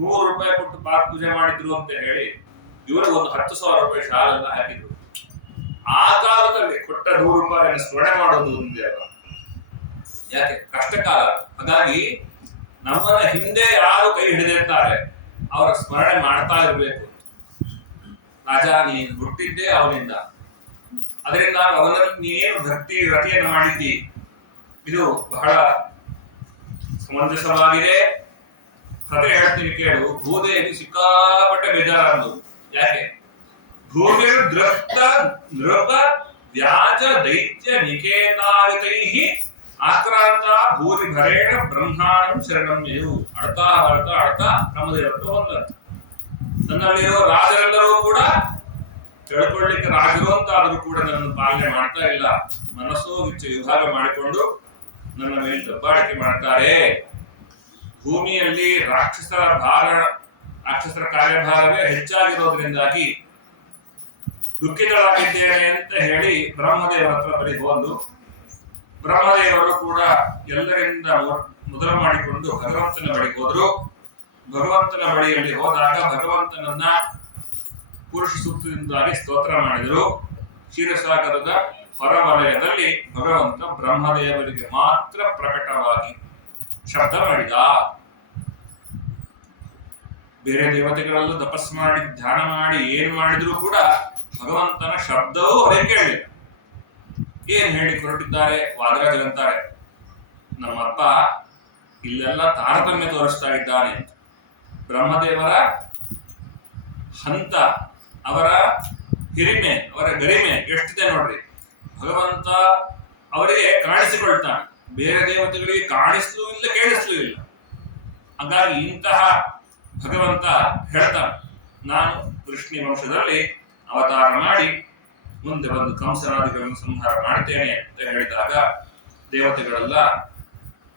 100 ರೂಪಾಯಿ ಕೊಟ್ಟು ಪಾದ ಪೂಜೆ ಮಾಡಿದ್ರು ಅಂತ ಹೇಳಿ ಇವರು ಒಂದು 10,000 ರೂಪಾಯಿ ಶಾಲೆಲ್ಲ ಹಾಕಿದ್ರು. ಆ ಕಾಲದಲ್ಲಿ ಕೊಟ್ಟ 100 ರೂಪಾಯಿಯನ್ನು ಸ್ಮರಣೆ ಮಾಡೋದು ಒಂದೇ ಅಲ್ಲ, ಯಾಕೆ ಕಷ್ಟ ಕಾಲ. ಹಾಗಾಗಿ ನಮ್ಮನ್ನ ಹಿಂದೆ ಯಾರು ಕೈ ಹಿಡಿದಿರ್ತಾರೆ ಅವರ ಸ್ಮರಣೆ ಮಾಡ್ತಾ ಇರಬೇಕು. ರಾಜ ನೀನು ಹುಟ್ಟಿದ್ದೇ ಅವನಿಂದ, ಅದರಿಂದ ಅವನಲ್ಲಿ ನೀನೇನು ಭಕ್ತಿ ರತಿಯನ್ನು ಮಾಡಿದ್ದಿ, ಇದು ಬಹಳ ಸಮಂಜಸವಾಗಿದೆ. ಕಥೆ ಹೇಳ್ತೀನಿ ಕೇಳು. ಭೂದೇವಿ ಸಿಕ್ಕಾಪಟ್ಟೆ ಬೇಜಾರದು. ಯಾಕೆ? ಭೂಮಿಯು ದೃಷ್ಟ ನೃಪ ವ್ಯಾಜ ದೈತ್ಯ ನಿಕೇತಾವಿತೈಃ ಆಕ್ರಾಂತ ಭೂರಿ ಭರೇಣ ಬ್ರಹ್ಮಾಣಂ ಶರಣಂ ಯು. ಅಳ್ತಾ ಅಳ್ತಾ ಅಳ್ತಾ ನಮ್ಮದೇವತ್ತು ಹೊಂದಂತ. ನನ್ನಲ್ಲಿರೋ ರಾಜರೆಲ್ಲರೂ ಕೂಡ ತಿಳ್ಕೊಳ್ಳಿಕ್ಕೆ ರಾಜರು ಅಂತ ಆದರೂ ಕೂಡ ನನ್ನನ್ನು ಪಾಲನೆ ಮಾಡ್ತಾ ಇಲ್ಲ. ಮನಸ್ಸು ಇಚ್ಛೆ ವಿಭಾಗ ಮಾಡಿಕೊಂಡು ನನ್ನ ಮೇಲೆ ದಬ್ಬಾಳಿಕೆ ಮಾಡ್ತಾರೆ. ಭೂಮಿಯಲ್ಲಿ ರಾಕ್ಷಸರ ಕಾರ್ಯಭಾರವೇ ಹೆಚ್ಚಾಗಿರೋದ್ರಿಂದಾಗಿ ದುಃಖಿತರಾಗಿದ್ದೇನೆ ಅಂತ ಹೇಳಿ ಬ್ರಹ್ಮದೇವರ ಹತ್ರ ಬಳಿ ಹೋದು. ಬ್ರಹ್ಮದೇವರು ಕೂಡ ಎಲ್ಲರಿಂದ ಮೊದಲು ಮಾಡಿಕೊಂಡು ಭಗವಂತನ ಬಳಿ ಹೋದ್ರು. ಭಗವಂತನ ಬಳಿಯಲ್ಲಿ ಹೋದಾಗ ಭಗವಂತನನ್ನ ಪುರುಷ ಸೂಕ್ತದಿಂದಾಗಿ ಸ್ತೋತ್ರ ಮಾಡಿದರು. ಕ್ಷೀರಸಾಗರದ ಹೊರವಲಯದಲ್ಲಿ ಭಗವಂತ ಬ್ರಹ್ಮದೇವರಿಗೆ ಮಾತ್ರ ಪ್ರಕಟವಾಗಿ ಶಬ್ದ ಮಾಡಿದ. ಬೇರೆ ದೇವತೆಗಳೆಲ್ಲ ತಪಸ್ ಮಾಡಿ ಧ್ಯಾನ ಮಾಡಿ ಏನ್ ಮಾಡಿದ್ರು ಕೂಡ ಭಗವಂತನ ಶಬ್ದವೂ ಅವರೇ ಕೇಳಿಲ್ಲ. ಏನ್ ಹೇಳಿ ಹೊರಟಿದ್ದಾರೆ? ವಾದರಾಜರಂತಾರೆ, ನಮ್ಮಪ್ಪ ಇಲ್ಲೆಲ್ಲ ತಾರತಮ್ಯ ತೋರಿಸ್ತಾ ಇದ್ದಾನೆ ಅಂತ. ಬ್ರಹ್ಮದೇವರ ಹಂತ, ಅವರ ಹಿರಿಮೆ, ಅವರ ಗರಿಮೆ ಎಷ್ಟಿದೆ ನೋಡ್ರಿ. ಭಗವಂತ ಅವರಿಗೆ ಕಾಣಿಸಿಕೊಳ್ತಾನೆ, ಬೇರೆ ದೇವತೆಗಳಿಗೆ ಕಾಣಿಸ್ಲೂ ಇಲ್ಲ, ಕೇಳಿಸ್ಲೂ ಇಲ್ಲ. ಹಾಗಾಗಿ ಇಂತಹ ಭಗವಂತ ಹೇಳ್ತಾನೆ, ನಾನು ವೃಷ್ಣಿ ವಂಶದಲ್ಲಿ ಅವತಾರ ಮಾಡಿ ಮುಂದೆ ಬಂದು ಕಂಸನಾದಿಗಳನ್ನು ಸಂಹಾರ ಮಾಡ್ತೇನೆ ಅಂತ ಹೇಳಿದಾಗ ದೇವತೆಗಳೆಲ್ಲ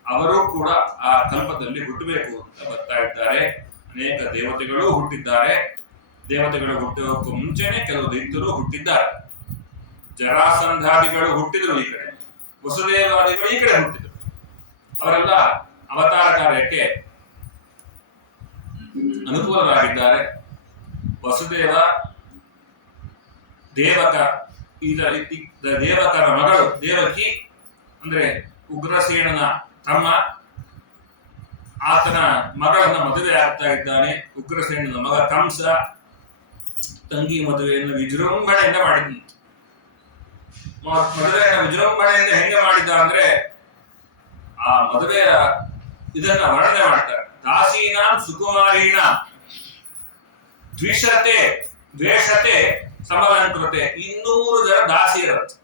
ಅವರು ಕೂಡ ಆ ಕಲ್ಪದಲ್ಲಿ ಹುಟ್ಟಬೇಕು ಅಂತ ಬರ್ತಾ ಇದ್ದಾರೆ. ಅನೇಕ ದೇವತೆಗಳು ಹುಟ್ಟಿದ್ದಾರೆ. ದೇವತೆಗಳು ಹುಟ್ಟೋಕ್ಕೂ ಮುಂಚೆನೆ ಕೆಲವು ದೈತ್ಯರು ಹುಟ್ಟಿದ್ದಾರೆ. ಜರಾಸಂಧಾದಿಗಳು ಹುಟ್ಟಿದ್ರು ಈ ಕಡೆ, ವಸುದೇವಾದಿಗಳು ಈ ಕಡೆ ಹುಟ್ಟಿದ್ರು. ಅವರೆಲ್ಲ ಅವತಾರ ಕಾರ್ಯಕ್ಕೆ ಅನುಕೂಲರಾಗಿದ್ದಾರೆ. ವಸುದೇವ ದೇವಕ, ದೇವಕರ ಮಗಳು ದೇವಕಿ ಅಂದ್ರೆ ಉಗ್ರಸೇನನ ತಮ್ಮ, ಆತನ ಮಗಳನ್ನ ಮದುವೆ ಆಗ್ತಾ ಇದ್ದಾನೆ. ಉಗ್ರಸೇನನ ಮಗ ಕಂಸ ತಂಗಿ ಮದುವೆಯನ್ನು ವಿಜೃಂಭಣೆಯಿಂದ ಮಾಡಿದ್ನು. ಮದುವೆಯನ್ನು ವಿಜೃಂಭಣೆಯಿಂದ ಹೆಂಗೆ ಮಾಡಿದ್ದ ಅಂದ್ರೆ ಆ ಮದುವೆಯ ಇದನ್ನ ವರ್ಣನೆ ಮಾಡ್ತಾರೆ. ದಾಸೀನಾಂ ಸುಕುಮಾರೀಣ ದ್ವೇಷತೆ ಸಮಲಂಕೃತೆ. 200 ಜನ ದಾಸಿಯರಂತೆ.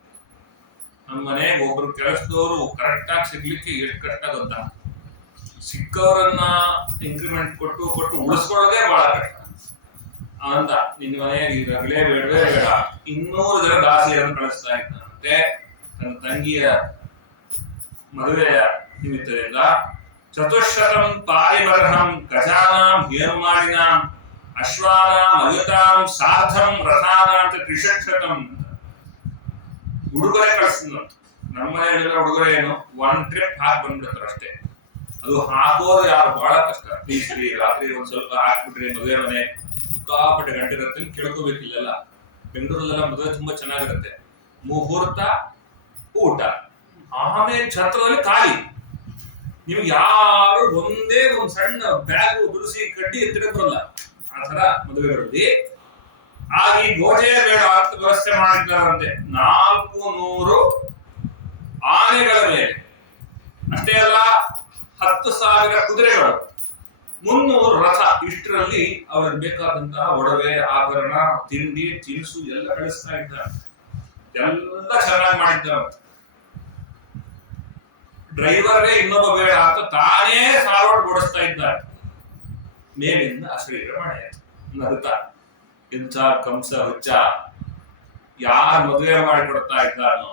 ನಮ್ಮ ಮನೆಗೆ ಒಬ್ರು ಕೆಲಸದವರು ಕರೆಕ್ಟ್ ಆಗಿ ಸಿಗ್ಲಿಕ್ಕೆ ಎಷ್ಟು ಕಷ್ಟ ಗೊತ್ತಾ? ಸಿಕ್ಕವರನ್ನ ಇಂಕ್ರಿಮೆಂಟ್ ಕೊಟ್ಟು ಉಳಿಸ್ಕೊಳ್ಳೋದೇ ಬಹಳ ಕಷ್ಟ ಅಂತ. ನಿನ್ನ ಮನೆಗೆ ಈಗಾಗಲೇ ಬೇಡವೇ ಬೇಡ 200 ಜನ ದಾಸಿಯರನ್ನು ಕಳಿಸ್ತಾ ಇದ್ದಾನಂತೆ ನನ್ನ ತಂಗಿಯ ಮದುವೆಯ ನಿಮಿತ್ತದಿಂದ. ಚತುಶತಂ ಪಾರಿಬರ್ಹಂ ಗಜಾನಾಂ ಹೇಮಾಳಿನಾಂ ಅಶ್ವಾನಾಂ ಅಯುತಾಂ ಸಾರ್ಧಂ ರಥಾನಾಂ ತ್ರಿಶತಂ ಉಡುಗೊರೆ ಕಳಿಸ್ತಿದ್ದಂತ. ನಮ್ಮ ಮನೆಯಲ್ಲಿರೋ ಉಡುಗೊರೆ ಏನು, 1 ಟ್ರಿಪ್ ಹಾಕಿ ಬಂದ್ಬಿಡ್ತಾರೆ ಅಷ್ಟೇ. ಅದು ಹಾಕೋದು ಯಾರು ಬಹಳ ಕಷ್ಟ. ಪ್ಲೀಸ್ ರಾತ್ರಿ ಒಂದ್ ಸ್ವಲ್ಪ ಹಾಕ್ಬಿಟ್ರಿ ಮದುವೆ ಮನೆ ಸಿಕ್ಕಾಪಟ್ಟೆ ಗಂಟೆ ಇರುತ್ತೆ, ಕೇಳ್ಕೋಬೇಕಿಲ್ಲ. ಬೆಂಗಳೂರಲ್ಲೆಲ್ಲ ಮದುವೆ ತುಂಬಾ ಚೆನ್ನಾಗಿರುತ್ತೆ. ಮುಹೂರ್ತ, ಊಟ, ಆಮೇಲೆ ಛತ್ರದಲ್ಲಿ ಖಾಲಿ. ನಿಮ್ಗೆ ಯಾರು ಒಂದೇ ಒಂದು ಸಣ್ಣ ಬ್ಯಾಗು ದುಡಿಸಿ ಕಡ್ಡಿ ಎತ್ತಿಡಕ್ ಬರಲ್ಲ. ಆ ತರ ಮದುವೆಗಳಲ್ಲಿ ಆಗಿ ಗೋಜೆ ಬೇಡ ಅಂತ ವ್ಯವಸ್ಥೆ ಮಾಡಿದ್ದಾರಂತೆ. 400 ಆನೆಗಳ ಮೇಲೆ, ಅಷ್ಟೇ ಅಲ್ಲ 10,000 ಕುದುರೆಗಳು, 300 ರಥ. ಇಷ್ಟರಲ್ಲಿ ಅವ್ರಿಗೆ ಬೇಕಾದಂತಹ ಒಡವೆ, ಆಭರಣ, ತಿಂಡಿ, ತಿನಿಸು ಎಲ್ಲ ಕಳಿಸ್ತಾ ಇದ್ದಾರೆ. ಎಲ್ಲ ಚೆನ್ನಾಗಿ ಮಾಡಿದ್ದಾರೆ. ಡ್ರೈವರ್ಗೆ ಇನ್ನೊಬ್ಬ ಬೇಡ ಅಂತ ತಾನೇ ಸಾರೋಡ್ ಓಡಿಸ್ತಾ ಇದ್ದಾರೆ. ಮೇಲಿಂದ ಅಶ್ರೀರ ಮಳೆ ನಗುತ್ತಾ, ಇಂಥ ಕಂಸ ಹುಚ್ಚ ಯಾರು ಮದುವೆ ಮಾಡಿಕೊಡ್ತಾ ಇದ್ದಾನೋ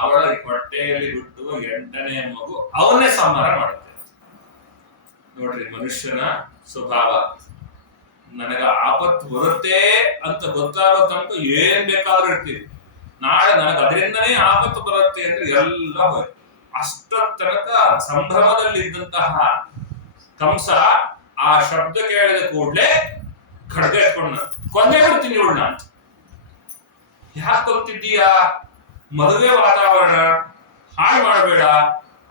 ಅವಳ ಹೊಟ್ಟೆಯಲ್ಲಿ ಹುಟ್ಟುವ 8ನೇ ಮಗು ಅವನ್ನೇ ಸಂಹಾರ ಮಾಡುತ್ತೆ. ನೋಡ್ರಿ ಮನುಷ್ಯನ ಸ್ವಭಾವ. ನನಗ ಆಪತ್ತು ಬರುತ್ತೆ ಅಂತ ಗೊತ್ತಾಗೋ ತನಕ ಏನ್ ಬೇಕಾದ್ರೂ ಇರ್ತೀವಿ. ನಾಳೆ ನನಗೆ ಅದರಿಂದನೇ ಆಪತ್ತು ಬರುತ್ತೆ ಅಂದ್ರೆ ಎಲ್ಲ ಹೋಯ್ತು. ಅಷ್ಟ ತನಕ ಸಂಭ್ರಮದಲ್ಲಿ ಇದ್ದಂತಹ ಕಂಸ ಆ ಶಬ್ದ ಕೇಳಿದ ಕೂಡಲೇ ಖಡ್ಗ ಎತ್ಕೊಂಡ ಕೊಂದೇ ಬಿಡ್ತೀನಿ ಇವಳನ್ನ ಅಂತ. ಯಾಕೆ ಕೊಲ್ತಿದ್ದೀಯಾ, ಮದುವೆ ವಾತಾವರಣ ಹಾಳು ಮಾಡಬೇಡ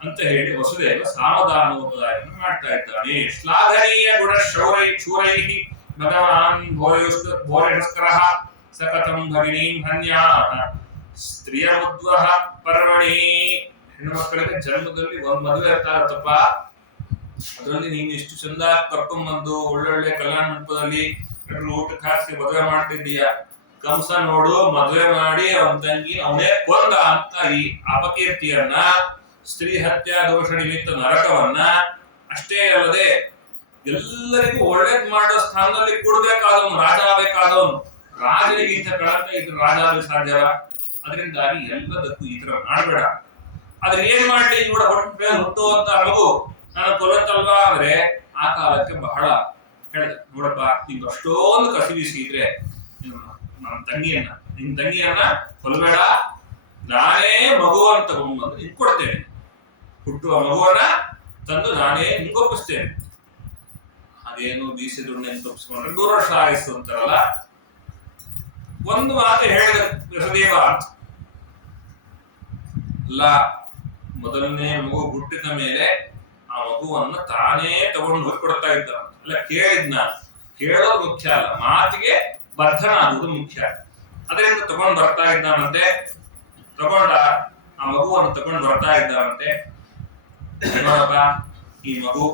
ಅಂತ ಹೇಳಿ ವಸುದೇವ ಸಾಮಧಾನೋಪಾಯವನ್ನು ಮಾಡ್ತಾ ಇದ್ದಾನೆ. ಶ್ಲಾಘನೀಯ ಗುಣ ಶೂರೈ ಭಗವಾನ್ ಭೋರೇಶ್ವರ ಸಕಥಂ ಭಗಿನೀಂ ಹನ್ಯಾಹ ಸ್ತ್ರೀಯ ಉದ್ವಹ ಪರ್ವಣಿ. ಹೆಣ್ಣು ಮಕ್ಕಳಿಗೆ ಜನ್ಮದಲ್ಲಿ ಒಂದ್ ಮದುವೆ ಇರ್ತಾರತ್ತಪ್ಪ, ಅದರಲ್ಲಿ ನೀನು ಇಷ್ಟು ಚಂದ ಕರ್ಕೊಂಡ್ಬಂದು ಒಳ್ಳೊಳ್ಳೆ ಕಲ್ಯಾಣ ಮಂಟಪದಲ್ಲಿ ಊಟಕ್ಕೆ ಹಾಕಿ ಮದುವೆ ಮಾಡ್ತಿದ್ದೀಯ. ಕಂಸ ನೋಡು ಮದುವೆ ಮಾಡಿ ಅವನ ತಂಗಿ ಅವನೇ ಕೊಂದ ಅಂತ ಈ ಅಪಕೀರ್ತಿಯನ್ನ, ಸ್ತ್ರೀ ಹತ್ಯಾ ದೋಷ ನಿಮಿತ್ತ ನರಕವನ್ನ, ಅಷ್ಟೇ ಅಲ್ಲದೆ ಎಲ್ಲರಿಗೂ ಒಳ್ಳೇದ್ ಮಾಡೋ ಸ್ಥಾನದಲ್ಲಿ ಕೂಡಬೇಕಾದವನು, ರಾಜ ಆಗಬೇಕಾದವನು. ರಾಜನಿಗಿಂತ ಕಳಂಕ ಇದ್ರೆ ರಾಜ ಆಗಲು ಸಾಧ್ಯವ? ಅದರಿಂದಾಗಿ ಎಲ್ಲದಕ್ಕೂ ಈ ತರ ಮಾಡಬೇಡ. ಆದ್ರೆ ಏನ್ ಮಾಡ್ಲಿ, ಇವಳ ಹೊಟ್ಟೆ ಹುಟ್ಟುವಂತ ಮಗು ನಾನು ಕೊಲ್ಲತ್ತಲ್ವಾ ಅಂದ್ರೆ ಆ ಕಾಲಕ್ಕೆ ಬಹಳ ಹೇಳಿದೆ, ನೋಡಪ್ಪ ನಿಂಗೆ ಅಷ್ಟೊಂದು ಕಸಿವಿಸಿ ಇದ್ರೆ ನನ್ನ ನಿನ್ ತಂಗಿಯನ್ನ ಕೊಲ್ಲಬೇಡ, ನಾನೇ ಮಗುವನ್ನು ತಗೊಂಡ್ಬಂದು ನಿನ್ ಕೊಡ್ತೇನೆ, ಹುಟ್ಟುವ ಮಗುವನ್ನ ತಂದು ನಾನೇ ನಿಂಗೊಪ್ಪಿಸ್ತೇನೆ. ಅದೇನು ಬೀಸಿ ದುಣ್ಣೆ ತಪ್ಪಿಸ್ಕೊಂಡ್ರೆ 100 ವರ್ಷ ಆಯಸ್ಸು ಅಂತಾರಲ್ಲ, ಒಂದು ಮಾತು ಹೇಳಿದ ವಸುದೇವ ಅಂತ ಅಲ್ಲ, ಮೊದಲನೇ ಮಗು ಹುಟ್ಟಿದ ಮೇಲೆ ಆ ಮಗುವನ್ನ ತಾನೇ ತಗೊಂಡು ಹೋಗ್ಕೊಡ್ತಾ ಇದ್ದ. ಅಲ್ಲ ಕೇಳಿದ್ನ, ಕೇಳೋದು ಮುಖ್ಯ ಅಲ್ಲ, ಮಾತಿಗೆ ಬದ್ಧನಾಗುವುದು ಮುಖ್ಯ. ಅದರಿಂದ ತಗೊಂಡು ಬರ್ತಾ ಇದ್ದಾನಂತೆ. ಆ ಮಗುವನ್ನು ತಗೊಂಡು ಬರ್ತಾ ಇದ್ದಾನಂತೆ. ನೋಡಪ್ಪ ಈ ಮಗು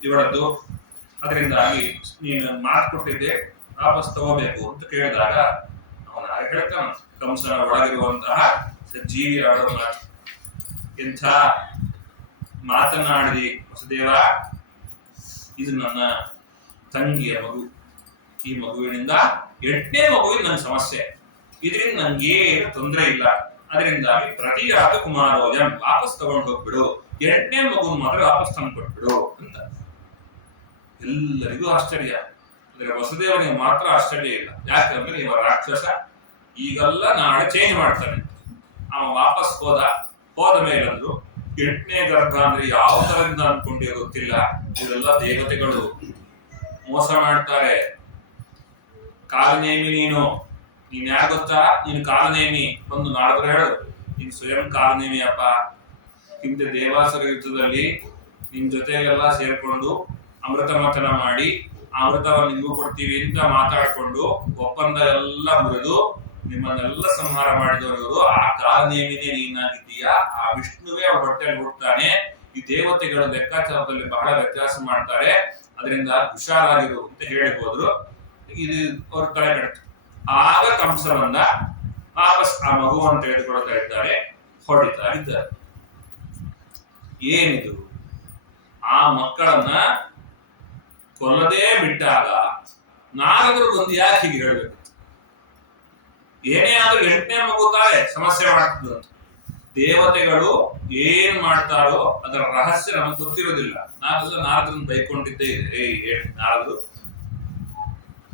ಇವಳದ್ದು, ಅದರಿಂದಾಗಿ ನೀನು ಮಾತು ಕೊಟ್ಟಿದ್ದೆ ವಾಪಸ್ ತಗೋಬೇಕು ಅಂತ ಕೇಳಿದಾಗ ಅವನ ಹೇಳ್ತಾನ, ಕಂಸನ ಒಳಗಿರುವಂತಹ ಜೀವಿ ಆಡೋ ಮಾತು, ಎಂಥ ಮಾತನಾಡಿದಿ ವಸುದೇವ, ಇದು ನನ್ನ ತಂಗಿಯ ಮಗು, ಈ ಮಗುವಿನಿಂದ 8ನೇ ಮಗುವಿನ ನನ್ನ ಸಮಸ್ಯೆ, ಇದರಿಂದ ನನ್ಗೇನು ತೊಂದರೆ ಇಲ್ಲ, ಅದರಿಂದಾಗಿ ಪ್ರತಿ ರಾಜಕುಮಾರೋಜಂ ವಾಪಸ್ ತಗೊಂಡು ಹೋಗ್ಬಿಡು, 8ನೇ ಮಗುವಿನ ಮಾತ್ರ ವಾಪಸ್ ತಂದು ಕೊಟ್ಬಿಡು ಅಂತ. ಎಲ್ಲರಿಗೂ ಆಶ್ಚರ್ಯ, ಅಂದ್ರೆ ವಸುದೇವನಿಗೆ ಮಾತ್ರ ಆಶ್ಚರ್ಯ ಇಲ್ಲ. ಯಾಕಂದ್ರೆ ಇವ ರಾಕ್ಷಸ, ಈಗೆಲ್ಲ ನಾಳೆ ಚೇಂಜ್ ಮಾಡ್ತಾನೆ. ಅವ ವಾಪಸ್ ಹೋದ ಮೇಲಂದ್ರು 8ನೇ ಗರ್ಭ ಅಂದ್ರೆ ಯಾವ ತರದಿಂದ ಅನ್ಕೊಂಡಿರೋ ಗೊತ್ತಿಲ್ಲ, ಇವರೆಲ್ಲ ದೇವತೆಗಳು ಮೋಸ ಮಾಡ್ತಾರೆ. ಕಾಲನೇಮಿ ನೀನ್ ಯಾರು ಗೊತ್ತಾ, ನೀನು ಕಾಲನೇಮಿ, ಒಂದು ನಾಡಿದ್ರು ಹೇಳು, ನೀನು ಸ್ವಯಂ ಕಾಲನೇಮಿ ಅಪ್ಪ. ಹಿಂದೆ ದೇವಾಸುರ ಯುದ್ಧದಲ್ಲಿ ನಿಮ್ ಜೊತೆಗೆಲ್ಲ ಸೇರ್ಕೊಂಡು ಅಮೃತ ಮಥನ ಮಾಡಿ ಅಮೃತವನ್ನು ನಿಮಗೂ ಕೊಡ್ತೀವಿ ಅಂತ ಮಾತಾಡ್ಕೊಂಡು ಒಪ್ಪಂದ ಎಲ್ಲ ಮುರಿದು ನಿಮ್ಮನ್ನೆಲ್ಲ ಸಂಹಾರ ಮಾಡಿದವರು ಆ ಕಾಲನೇಮಿನೇ ನೀನಾಗಿದ್ದೀಯಾ. ಆ ವಿಷ್ಣುವೇ ಅವ್ರ ಹೊಟ್ಟೆಯಲ್ಲಿ ಹುಡ್ತಾನೆ. ಈ ದೇವತೆಗಳ ಲೆಕ್ಕಾಚಾರದಲ್ಲಿ ಬಹಳ ವ್ಯತ್ಯಾಸ ಮಾಡ್ತಾರೆ, ಅದರಿಂದ ಹುಷಾರಾಗಿರು ಅಂತ ಹೇಳಿ ಹೋದ್ರು. ಇದು ಅವ್ರ ತಲೆ ಕಟ್ತು. ಆಗ ಕಂಸನನ್ನ ವಾಪಸ್ ಆ ಮಗುವನ್ನು ತೆಗೆದುಕೊಳ್ತಾ ಇದ್ದಾರೆ, ಹೊಡಿತಾ ಇದ್ದಾರೆ. ಏನಿದು, ಆ ಮಕ್ಕಳನ್ನ ಕೊಲ್ಲದೇ ಬಿಟ್ಟಾಗ ನಾರದರು ಒಂದು ಯಾಕೆ ಹೀಗೆ ಹೇಳ್ಬೇಕು? ಏನೇ ಆದ್ರೂ 8ನೇ ಮಗು ತಾಳೆ ಸಮಸ್ಯೆ ಮಾಡ್ತಿದ್ದು ಅಂತ. ದೇವತೆಗಳು ಏನ್ ಮಾಡ್ತಾರೋ ಅದರ ರಹಸ್ಯ ನಮಗೆ ಗೊತ್ತಿರೋದಿಲ್ಲ. ನಾರದರನ್ನು ಬೈಕೊಂಡಿದ್ದೇ ಇದೆ, ನಾರದರು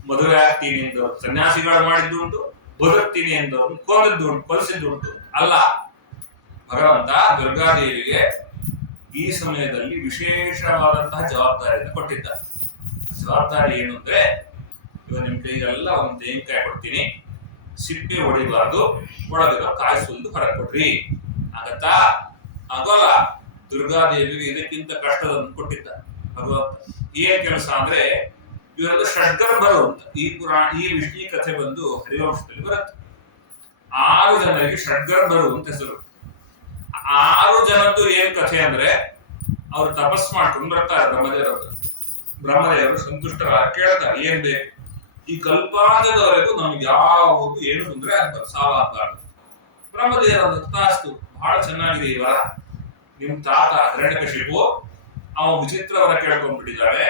ಮದುವೆ ಆಗ್ತೀನಿ ಎಂದು ಸನ್ಯಾಸಿಗಳು ಮಾಡಿದ್ದುಂಟು, ಬದುಕ್ತೀನಿ ಎಂದವರು ಕೊಂದದ್ದುಂಟು, ಕೊಲಿಸಿದ್ದುಂಟು. ಅಲ್ಲ, ಭಗವಂತ ದುರ್ಗಾದೇವಿಗೆ ಈ ಸಮಯದಲ್ಲಿ ವಿಶೇಷವಾದಂತಹ ಜವಾಬ್ದಾರಿಯನ್ನು ಕೊಟ್ಟಿದ್ದಾರೆ. ಜವಾಬ್ದಾರಿ ಏನು ಅಂದ್ರೆ, ಇವಾಗ ನಿಮ್ ಕೈಗೆಲ್ಲ ಒಂದು ತೆಂಗಿನಕಾಯಿ ಕೊಡ್ತೀನಿ, ಸಿಪ್ಪೆ ಹೊಡಿಬಾರ್ದು, ಒಳಗಿರೋ ಕಾಯಿ ಸುಲಿದು ಹೊರಗೆ ಕೊಡ್ರಿ. ಆಗತ್ತಾ? ಆಗೋಲ್ಲ. ದುರ್ಗಾದೇವಿಗೆ ಇದಕ್ಕಿಂತ ಕಷ್ಟವನ್ನು ಕೊಟ್ಟಿದ್ದ ಭಗವಂತ. ಏನ್ ಕೆಲಸ ಅಂದ್ರೆ, ಇವರೆಲ್ಲ ಷಡ್ಗರ್ಭರು ಅಂತ ಈ ವಿಷ್ಣು ಕಥೆ ಬಂದು ಹರಿವಂಶದಲ್ಲಿ ಬರುತ್ತೆ. 6 ಜನರಿಗೆ ಷಡ್ಗರ್ಭರು ಅಂತ ಹೆಸರು. 6 ಜನದ್ದು ಏನ್ ಕಥೆ ಅಂದ್ರೆ, ಅವ್ರು ತಪಸ್ ಮಾಡ್ಕೊಂಡು ಬರ್ತಾರೆ ಬ್ರಹ್ಮದೇವರು ಸಂತುಷ್ಟರಾಗ ಕೇಳ್ತಾರೆ, ಏನ್ ಬೇಕು? ಈ ಕಲ್ಪಾಂತದವರೆಗೂ ನಮ್ಗೆ ಯಾವುದು ಏನು ತೊಂದರೆ ಆಗ್ತಾರೆ, ಸಾವಾಗ್ಬಾರ್ದು. ಬ್ರಹ್ಮದೇವರು ತಾಸ್ತು, ಬಹಳ ಚೆನ್ನಾಗಿದೆ ಈ ವರ. ನಿಮ್ ತಾತ ಹಿರಣ್ಯಕಶಿಪು ಅವ ವಿಚಿತ್ರ ವರ ಕೇಳ್ಕೊಂಡ್ಬಿಟ್ಟಿದ್ದಾರೆ,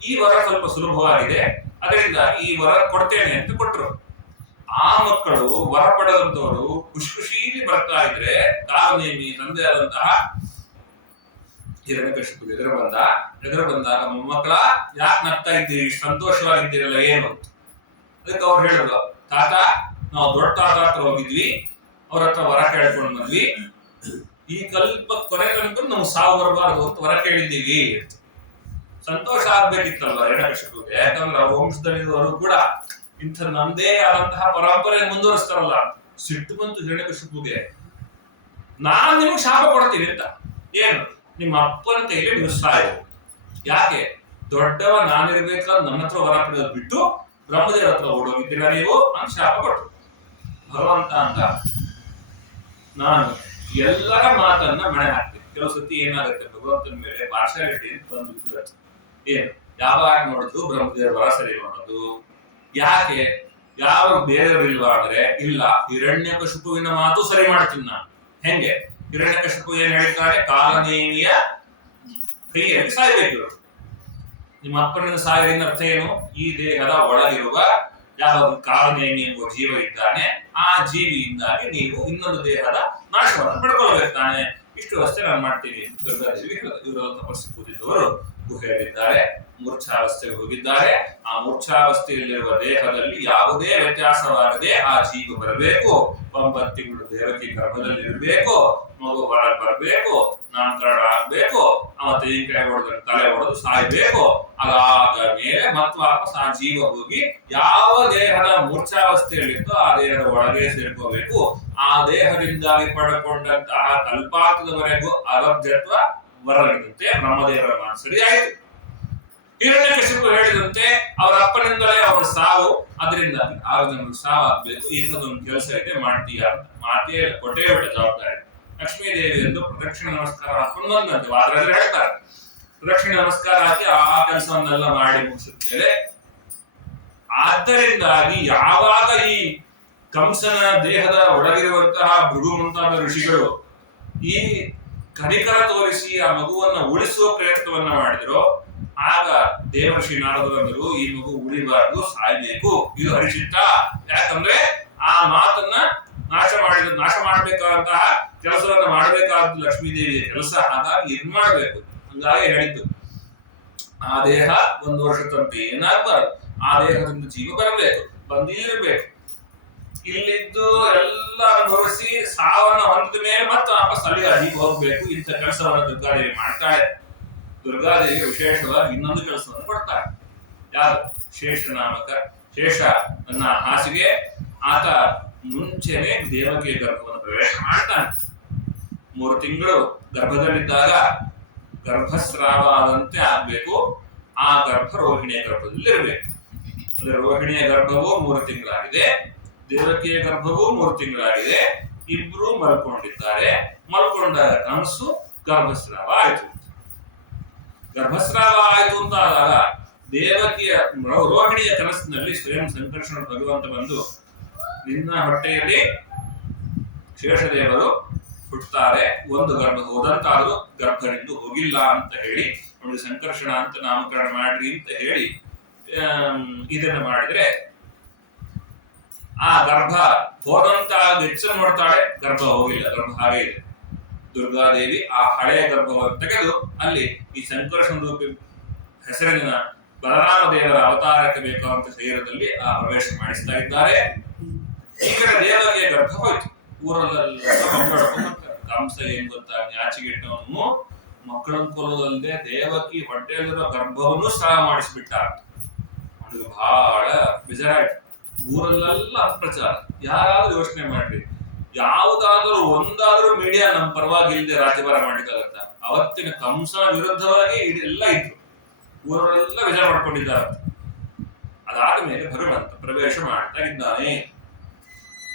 ಈ ವರ ಸ್ವಲ್ಪ ಸುಲಭವಾಗಿದೆ, ಅದರಿಂದ ಈ ವರ ಕೊಡ್ತೇನೆ ಅಂತ ಕೊಟ್ರು. ಆ ಮಕ್ಕಳು ವರ ಪಡೆದಂತವರು ಖುಷಿಯಲ್ಲಿ ಬರ್ತಾ ಇದ್ರೆ, ಕಾಲನೇಮಿ ತಂದೆ ಆದಂತಹ ಹಿರಣ್ಯಕಶಿಪು ಎದುರು ಬಂದಾಗ ಮೊಮ್ಮಕ್ಕಳ ಯಾಕೆ ನಗ್ತಾ ಇದ್ದೀರಿ, ಸಂತೋಷವಾಗಿದ್ದೀರಲ್ಲ ಏನು? ಅದಕ್ಕೆ ಅವ್ರು ಹೇಳಿದ್ರು, ತಾತ ನಾವು ದೊಡ್ಡ ತಾತ ಹತ್ರ ಹೋಗಿದ್ವಿ, ಅವ್ರ ಹತ್ರ ವರ ಕೇಳ್ಕೊಂಡು ಬಂದ್ವಿ, ಈ ಕಲ್ಪ ಕೊನೆ ತನಕ ನಾವು ಸಾವು ಬರಬಾರದು ಅಂತ ವರ ಕೇಳಿದ್ದೀವಿ. ಸಂತೋಷ ಆಗ್ಬೇಕಿತ್ತಲ್ವ ಹಿರಣ್ಯಕಶಿಪುಗೆ, ಯಾಕಂದ್ರೆ ಅವ್ರ ವಂಶದಲ್ಲಿರುವವರು ಕೂಡ ಇಂಥ ನಮ್ದೇ ಆದಂತಹ ಪರಂಪರೆ ಮುಂದುವರಿಸ್ತಾರಲ್ಲ. ಸಿಟ್ಟು ಬಂತು ಹಿರಣ್ಯಕಶಿಪುಗೆ, ನಾನ್ ನಿಮ್ಗೆ ಶಾಪ ಕೊಡ್ತೀನಿ ಅಂತ. ಏನು? ನಿಮ್ಮ ಅಪ್ಪನ ಕೈಲಿ ನೀವು ಸಾಯು. ಯಾಕೆ? ದೊಡ್ಡವ ನಾನಿರ್ಬೇಕಾದ್ರೆ ನನ್ನ ಹತ್ರ ವರ ಪಡೆಯೋದು ಬಿಟ್ಟು ಬ್ರಹ್ಮದೇವರ ಹತ್ರ ಓಡೋಗಿದ್ದೀರಾ ನೀವು ಅಂತ ಶಾಪ ಕೊಟ್ಟರು. ಭಗವಂತ ಅಂತ ನಾನು ಎಲ್ಲರ ಮಾತನ್ನ ಮಣೆ ಹಾಕ್ತೀನಿ. ಕೆಲವು ಸತಿ ಏನಾಗುತ್ತೆ, ಭಗವಂತನ ಮೇಲೆ ಪಾರ್ಶಾಲಿಟಿ ಅಂತ ಬಂದು ಬಿಡುತ್ತೆ. ಏನು? ಯಾವಾಗ ನೋಡಿದ್ರು ಬ್ರಹ್ಮದೇವರ ವರ ಸರಿ ಮಾಡೋದು. ಯಾಕೆ? ಯಾವ ಬೇರೆಯವರು ಇಲ್ವಾ ಅಂದ್ರೆ, ಇಲ್ಲ, ಹಿರಣ್ಯಕಶಿಪುವಿನ ಮಾತು ಸರಿ ಮಾಡ್ತೀನಿ ನಾನು. ಹೆಂಗೆ? ಹಿರಣ್ಯಕಶಿಪು ಏನ್ ಹೇಳ್ತಾರೆ? ಕಾಲನೇಮಿಯ ಕೈಯಲ್ಲಿ ಸಾಯ್ಬೇಕು. ನಿಮ್ಮ ಅಪ್ಪನಿಂದ ಸಾಯೋದ್ರಿಂದ ಅರ್ಥ ಏನು? ಈ ದೇಹದ ಒಳಗಿರುವ ಯಾವ ಕಾಲನೇಮಿ ಎಂಬ ಜೀವ ಇದ್ದಾನೆ, ಆ ಜೀವಿಯಿಂದಾಗಿ ನೀವು ಇನ್ನೊಂದು ದೇಹದ ನಾಶವನ್ನು ಪಡ್ಕೊಳ್ಬೇಕು ತಾನೆ. ಇಷ್ಟು ಅಷ್ಟೇ ನಾನು ಮಾಡ್ತೀನಿ ಅಂತ ದುರ್ಗಾದೇವಿ ಇವರು ತಪಸ್ಸು ಕೂತಿದ್ದವರು ಗುಹೆಯಲ್ಲಿದ್ದಾರೆ, ಮೂರ್ಛಾವಸ್ಥೆಗೆ ಹೋಗಿದ್ದಾರೆ. ಆ ಮೂರ್ಛಾವಸ್ಥೆಯಲ್ಲಿರುವ ದೇಹದಲ್ಲಿ ಯಾವುದೇ ವ್ಯತ್ಯಾಸವಾಗದೆ ಆ ಜೀವ ಬರಬೇಕು. 9 ತಿಂಗಳು ದೇವಕಿ ಗರ್ಭದಲ್ಲಿ ಇರಬೇಕು, ಮಗು ಹೊರಗೆ ಬರಬೇಕು, ನಾಮಕರಣ ಆಗ್ಬೇಕು, ಅವತ್ತು ಈ ಕೈ ಹೊಡೆದ್ರೆ ತಲೆ ಹೊಡೆದು ಸಾಯ್ಬೇಕು. ಅದಾದ ಮೇಲೆ ಮತ್ತೆ ವಾಪಸ್ ಆ ಜೀವ ಹೋಗಿ ಯಾವ ದೇಹದ ಮೂರ್ಛಾವಸ್ಥೆಯಲ್ಲಿತ್ತೋ ಆ ದೇಹದ ಒಳಗೆ ಸೇರ್ಕೋಬೇಕು. ಆ ದೇಹದಿಂದಾಗಿ ಪಡ್ಕೊಂಡಂತಹ ಕಲ್ಪಾಂತದವರೆಗೂ ಅಲಭ್ಯತ್ವ ಬರದಂತೆ ಬ್ರಹ್ಮದೇವರ ಮಾತು ಸರಿ ಆಯಿತು. ಹಿರಣ್ಯಕಶಿಪು ಹೇಳಿದಂತೆ ಅವರ ಅಪ್ಪನಿಂದಲೇ ಅವರ ಸಾವು, ಅದರಿಂದ 6 ಜನರು ಸಾವಾಗಬೇಕು. ಇಂಥದ್ದೊಂದು ಕೆಲಸ ಇದೆ, ಮಾಡ್ತೀಯ ಅಂತ. ಮಾತೇ ಕೊಟ್ಟೇ ಬಿಟ್ಟ ಜವಾಬ್ದಾರಿ. ಲಕ್ಷ್ಮೀ ದೇವಿ ಎಂದು ಪ್ರದಕ್ಷಿಣ ನಮಸ್ಕಾರ ಹಾಕೊಂಡು ಬಂದಂತೆ ವಾದ್ರಲ್ಲಿ ಹೇಳ್ತಾರೆ. ಪ್ರದಕ್ಷಿಣ ನಮಸ್ಕಾರ ಹಾಕಿ ಆ ಕೆಲಸವನ್ನೆಲ್ಲ ಮಾಡಿ ಮುಗಿಸಿದ ಮೇಲೆ, ಆದ್ದರಿಂದಾಗಿ ಯಾವಾಗ ಈ ಕಂಸನ ದೇಹದ ಒಳಗಿರುವಂತಹ ಭೃಗು ಮುಂತಾದ ಋಷಿಗಳು ಈ ಕನಿಕರ ತೋರಿಸಿ ಆ ಮಗುವನ್ನ ಉಳಿಸುವ ಪ್ರಯತ್ನವನ್ನ ಮಾಡಿದ್ರು, ಆಗ ದೇವರ್ಷಿ ನಾರದರು ಈ ಮಗು ಉಳಿಬಾರದು, ಸಾಯ್ಬೇಕು, ಇದು ಹರಿಚಿತ್ತ. ಯಾಕಂದ್ರೆ ಆ ಮಾತನ್ನ ನಾಶ ಮಾಡಬೇಕಾದಂತಹ ಕೆಲಸವನ್ನ ಮಾಡಬೇಕಾದ ಲಕ್ಷ್ಮೀದೇವಿಯ ಕೆಲಸ. ಹಾಗಾಗಿ ಇದ್ ಮಾಡ್ಬೇಕು. ಹಂಗಾಗಿ ಹೇಳಿದ್ದು, ಆ ದೇಹ 1 ವರ್ಷ ತನಕ ಏನಾಗಬಾರದು, ಆ ದೇಹದಿಂದ ಜೀವ ಬರಬೇಕು, ಬಂದಿರಬೇಕು. ಇಲ್ಲಿದ್ದು ಎಲ್ಲ ಅನುಭವಿಸಿ ಸಾವನ್ನ ಹೊಂದಿದ ಮೇಲೆ ಮತ್ತೆ ವಾಪಸ್ ಅಲ್ಲಿಗೆ ಅಲ್ಲಿಗೆ ಹೋಗ್ಬೇಕು. ಇಂಥ ಕೆಲಸವನ್ನು ದುರ್ಗಾದೇವಿ ಮಾಡ್ತಾಳೆ. ದುರ್ಗಾದೇವಿ ವಿಶೇಷವಾಗಿ ಇನ್ನೊಂದು ಕೆಲಸವನ್ನು ಕೊಡ್ತಾಳೆ. ಯಾರು? ಶೇಷನಾಮಕ. ಶೇಷ ನನ್ನ ಹಾಸಿಗೆ. ಆತ ಮುಂಚೆನೆ ದೇವಕಿಯ ಗರ್ಭವನ್ನು ಪ್ರವೇಶ ಮಾಡ್ತಾನೆ. 3 ತಿಂಗಳು ಗರ್ಭದಲ್ಲಿದ್ದಾಗ ಗರ್ಭಸ್ರಾವ ಆದಂತೆ ಆಗ್ಬೇಕು. ಆ ಗರ್ಭ ರೋಹಿಣಿಯ ಗರ್ಭದಲ್ಲಿ ಇರಬೇಕು. ಅಂದ್ರೆ ರೋಹಿಣಿಯ ಗರ್ಭವು 3 ತಿಂಗಳಾಗಿದೆ, ದೇವಕಿಯ ಗರ್ಭವು 3 ತಿಂಗಳಾಗಿದೆ. ಇಬ್ರು ಮಲ್ಕೊಂಡಿದ್ದಾರೆ. ಮಲ್ಕೊಂಡ ಕನಸು ಗರ್ಭಸ್ರಾವ ಆಯ್ತು. ಗರ್ಭಸ್ರಾವ ಆಯ್ತು ಅಂತ ಆದಾಗ ದೇವಕಿಯ ರೋಹಿಣಿಯ ಕನಸಿನಲ್ಲಿ ಸ್ವಯಂ ಸಂಕರ್ಷಣ ಭಗವಂತ ಬಂದು, ನಿನ್ನ ಹೊಟ್ಟೆಯಲ್ಲಿ ಶೇಷದೇವರು ಹುಟ್ಟುತ್ತಾರೆ, ಒಂದು ಗರ್ಭ ಹೋದಂತಾದ್ರೂ ಗರ್ಭನಿಂದು ಹೋಗಿಲ್ಲ ಅಂತ ಹೇಳಿ ಒಂದು ಸಂಕರ್ಷಣ ಅಂತ ನಾಮಕರಣ ಮಾಡ್ರಿ ಅಂತ ಹೇಳಿ ಇದನ್ನ ಮಾಡಿದ್ರೆ ಆ ಗರ್ಭ ಹೋದಂತ ಎಚ್ಚರ ನೋಡ್ತಾಳೆ, ಗರ್ಭ ಹೋಗಿಲ್ಲ, ಗರ್ಭ ಹಾಗೆ ಇದೆ. ದುರ್ಗಾದೇವಿ ಆ ಹಳೆಯ ಗರ್ಭವನ್ನು ತೆಗೆದು ಅಲ್ಲಿ ಈ ಸಂಕರ್ಷಣ ರೂಪಿ ಹೆಸರಿನ ಬಲರಾಮ ದೇವರ ಅವತಾರಕ್ಕೆ ಬೇಕಾದಂತ ಶರೀರದಲ್ಲಿ ಆ ಪ್ರವೇಶ ಮಾಡಿಸ್ತಾ ಇದ್ದಾರೆ. ಈಗ ದೇವರಿಗೆ ಗರ್ಭ ಹೋಯ್ತು. ಊರಲ್ಲೆಲ್ಲ ಮಕ್ಕಳು ಕಂಸ ಏನ್ ಗೊತ್ತಾ, ನ್ಯಾಚಿಗೆಟ್ಟವನು ಮಕ್ಕಳನ್ನು ಕೊಲ್ಲೋದಲ್ಲದೆ ದೇವಕಿ ಹೊಟ್ಟೆಯಲ್ಲಿರೋ ಗರ್ಭವನ್ನು ಸ್ರಾವ ಮಾಡಿಸ್ಬಿಟ್ಟ. ಅವನಿಗೆ ಬಹಳ ಬೇಜಾರಾಯ್ತು. ಊರಲ್ಲೆಲ್ಲ ಅಪ್ರಚಾರ. ಯಾರಾದ್ರೂ ಯೋಚನೆ ಮಾಡ್ರಿ, ಯಾವುದಾದ್ರೂ ಒಂದಾದ್ರೂ ಮೀಡಿಯಾ ನಮ್ಮ ಪರವಾಗಿ ಇಲ್ಲದೆ ರಾಜ್ಯಭಾರ ಮಾಡಿದಾಗತ್ತ. ಅವತ್ತಿನ ಕಂಸನ ವಿರುದ್ಧವಾಗಿ ಇದೆಲ್ಲ ಇತ್ತು. ಊರಲ್ಲೆಲ್ಲ ವಿಚಾರ ಮಾಡ್ಕೊಂಡಿದ್ದಾರೆ. ಅದಾದ ಮೇಲೆ ಭಗವಂತ ಪ್ರವೇಶ ಮಾಡ್ತಾ ಇದ್ದಾನೆ.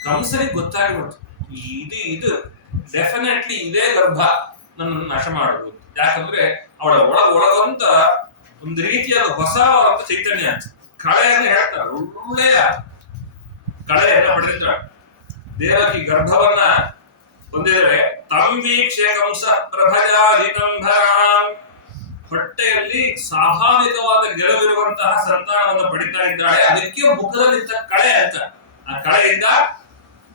ಕಂಸನಿಗೆ ಗೊತ್ತಾಗಿಬಿಡ್ತು, ಇದು ಡೆಫಿನೆಟ್ಲಿ ಇದೇ ಗರ್ಭ ನನ್ನ ನಾಶ ಮಾಡುವುದು. ಯಾಕಂದ್ರೆ ಅವಳ ಒಳಗಂತ ಒಂದು ರೀತಿಯಾದ ಹೊಸ ಚೈತನ್ಯ, ಕಳೆಯನ್ನು ಹೇಳ್ತಾರೆ, ಒಳ್ಳೆಯ ಕಳೆಯನ್ನ ಪಡೆದಿದ್ದಾಳೆ. ದೇವಕಿ ಗರ್ಭವನ್ನ ಹೊಂದಿದರೆ ತಂವೀಕ್ಷೆ ಕಂಸ ಪ್ರಭಜಾಧಿತಂಭರಾಂ, ಹೊಟ್ಟೆಯಲ್ಲಿ ಸ್ವಾಭಾವಿಕವಾದ ಗೆಲುವಿರುವಂತಹ ಸಂತಾನವನ್ನು ಪಡಿತಾ ಇದ್ದಾಳೆ. ಅದಕ್ಕೆ ಮುಖದಲ್ಲಿದ್ದ ಕಳೆ ಅಂತ, ಆ ಕಳೆಯಿಂದ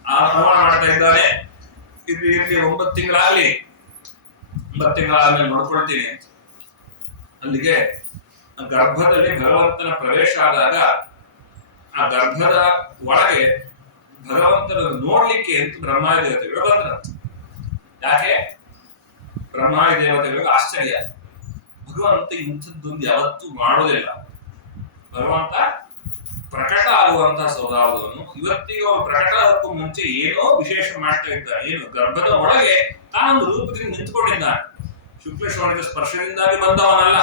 ಆ ಪ್ರಮಾಣ ಮಾಡ್ತಾ ಇದ್ದಾನೆ. ಇಲ್ಲಿ 9 ತಿಂಗಳಾಗ್ಲಿ, 9 ತಿಂಗಳಾದ್ಮೇಲೆ ನೋಡ್ಕೊಳ್ತೀನಿ. ಅಲ್ಲಿಗೆ ಗರ್ಭದಲ್ಲಿ ಭಗವಂತನ ಪ್ರವೇಶ ಆದಾಗ ಆ ಗರ್ಭದ ಒಳಗೆ ಭಗವಂತನ ನೋಡ್ಲಿಕ್ಕೆ ಅಂತ ಬ್ರಹ್ಮಾದಿ ದೇವತೆಗಳು ಬಂದ್ರ. ಯಾಕೆ? ಬ್ರಹ್ಮಾದಿ ದೇವತೆಗಳಿಗೆ ಆಶ್ಚರ್ಯ, ಭಗವಂತ ಇಂಥದ್ದೊಂದು ಯಾವತ್ತೂ ಮಾಡೋದಿಲ್ಲ. ಭಗವಂತ ಪ್ರಕಟ ಆಗುವಂತಹ ಸ್ವಭಾವದವನು. ಇವತ್ತಿಗೆ ಅವನು ಪ್ರಕಟ ಆಗೋಕ್ಕೂ ಮುಂಚೆ ಏನೋ ವಿಶೇಷ ಮಾಡ್ತಾ ಇದ್ದಾನೆ. ಏನು ಗರ್ಭದ ಒಳಗೆ ತಾನೊಂದು ರೂಪದಿಂದ ನಿಂತ್ಕೊಂಡಿದ್ದಾನೆ. ಶುಕ್ಲ ಶೋಣಿತ ಸ್ಪರ್ಶದಿಂದಾಗಿ ಬಂದವನಲ್ಲ.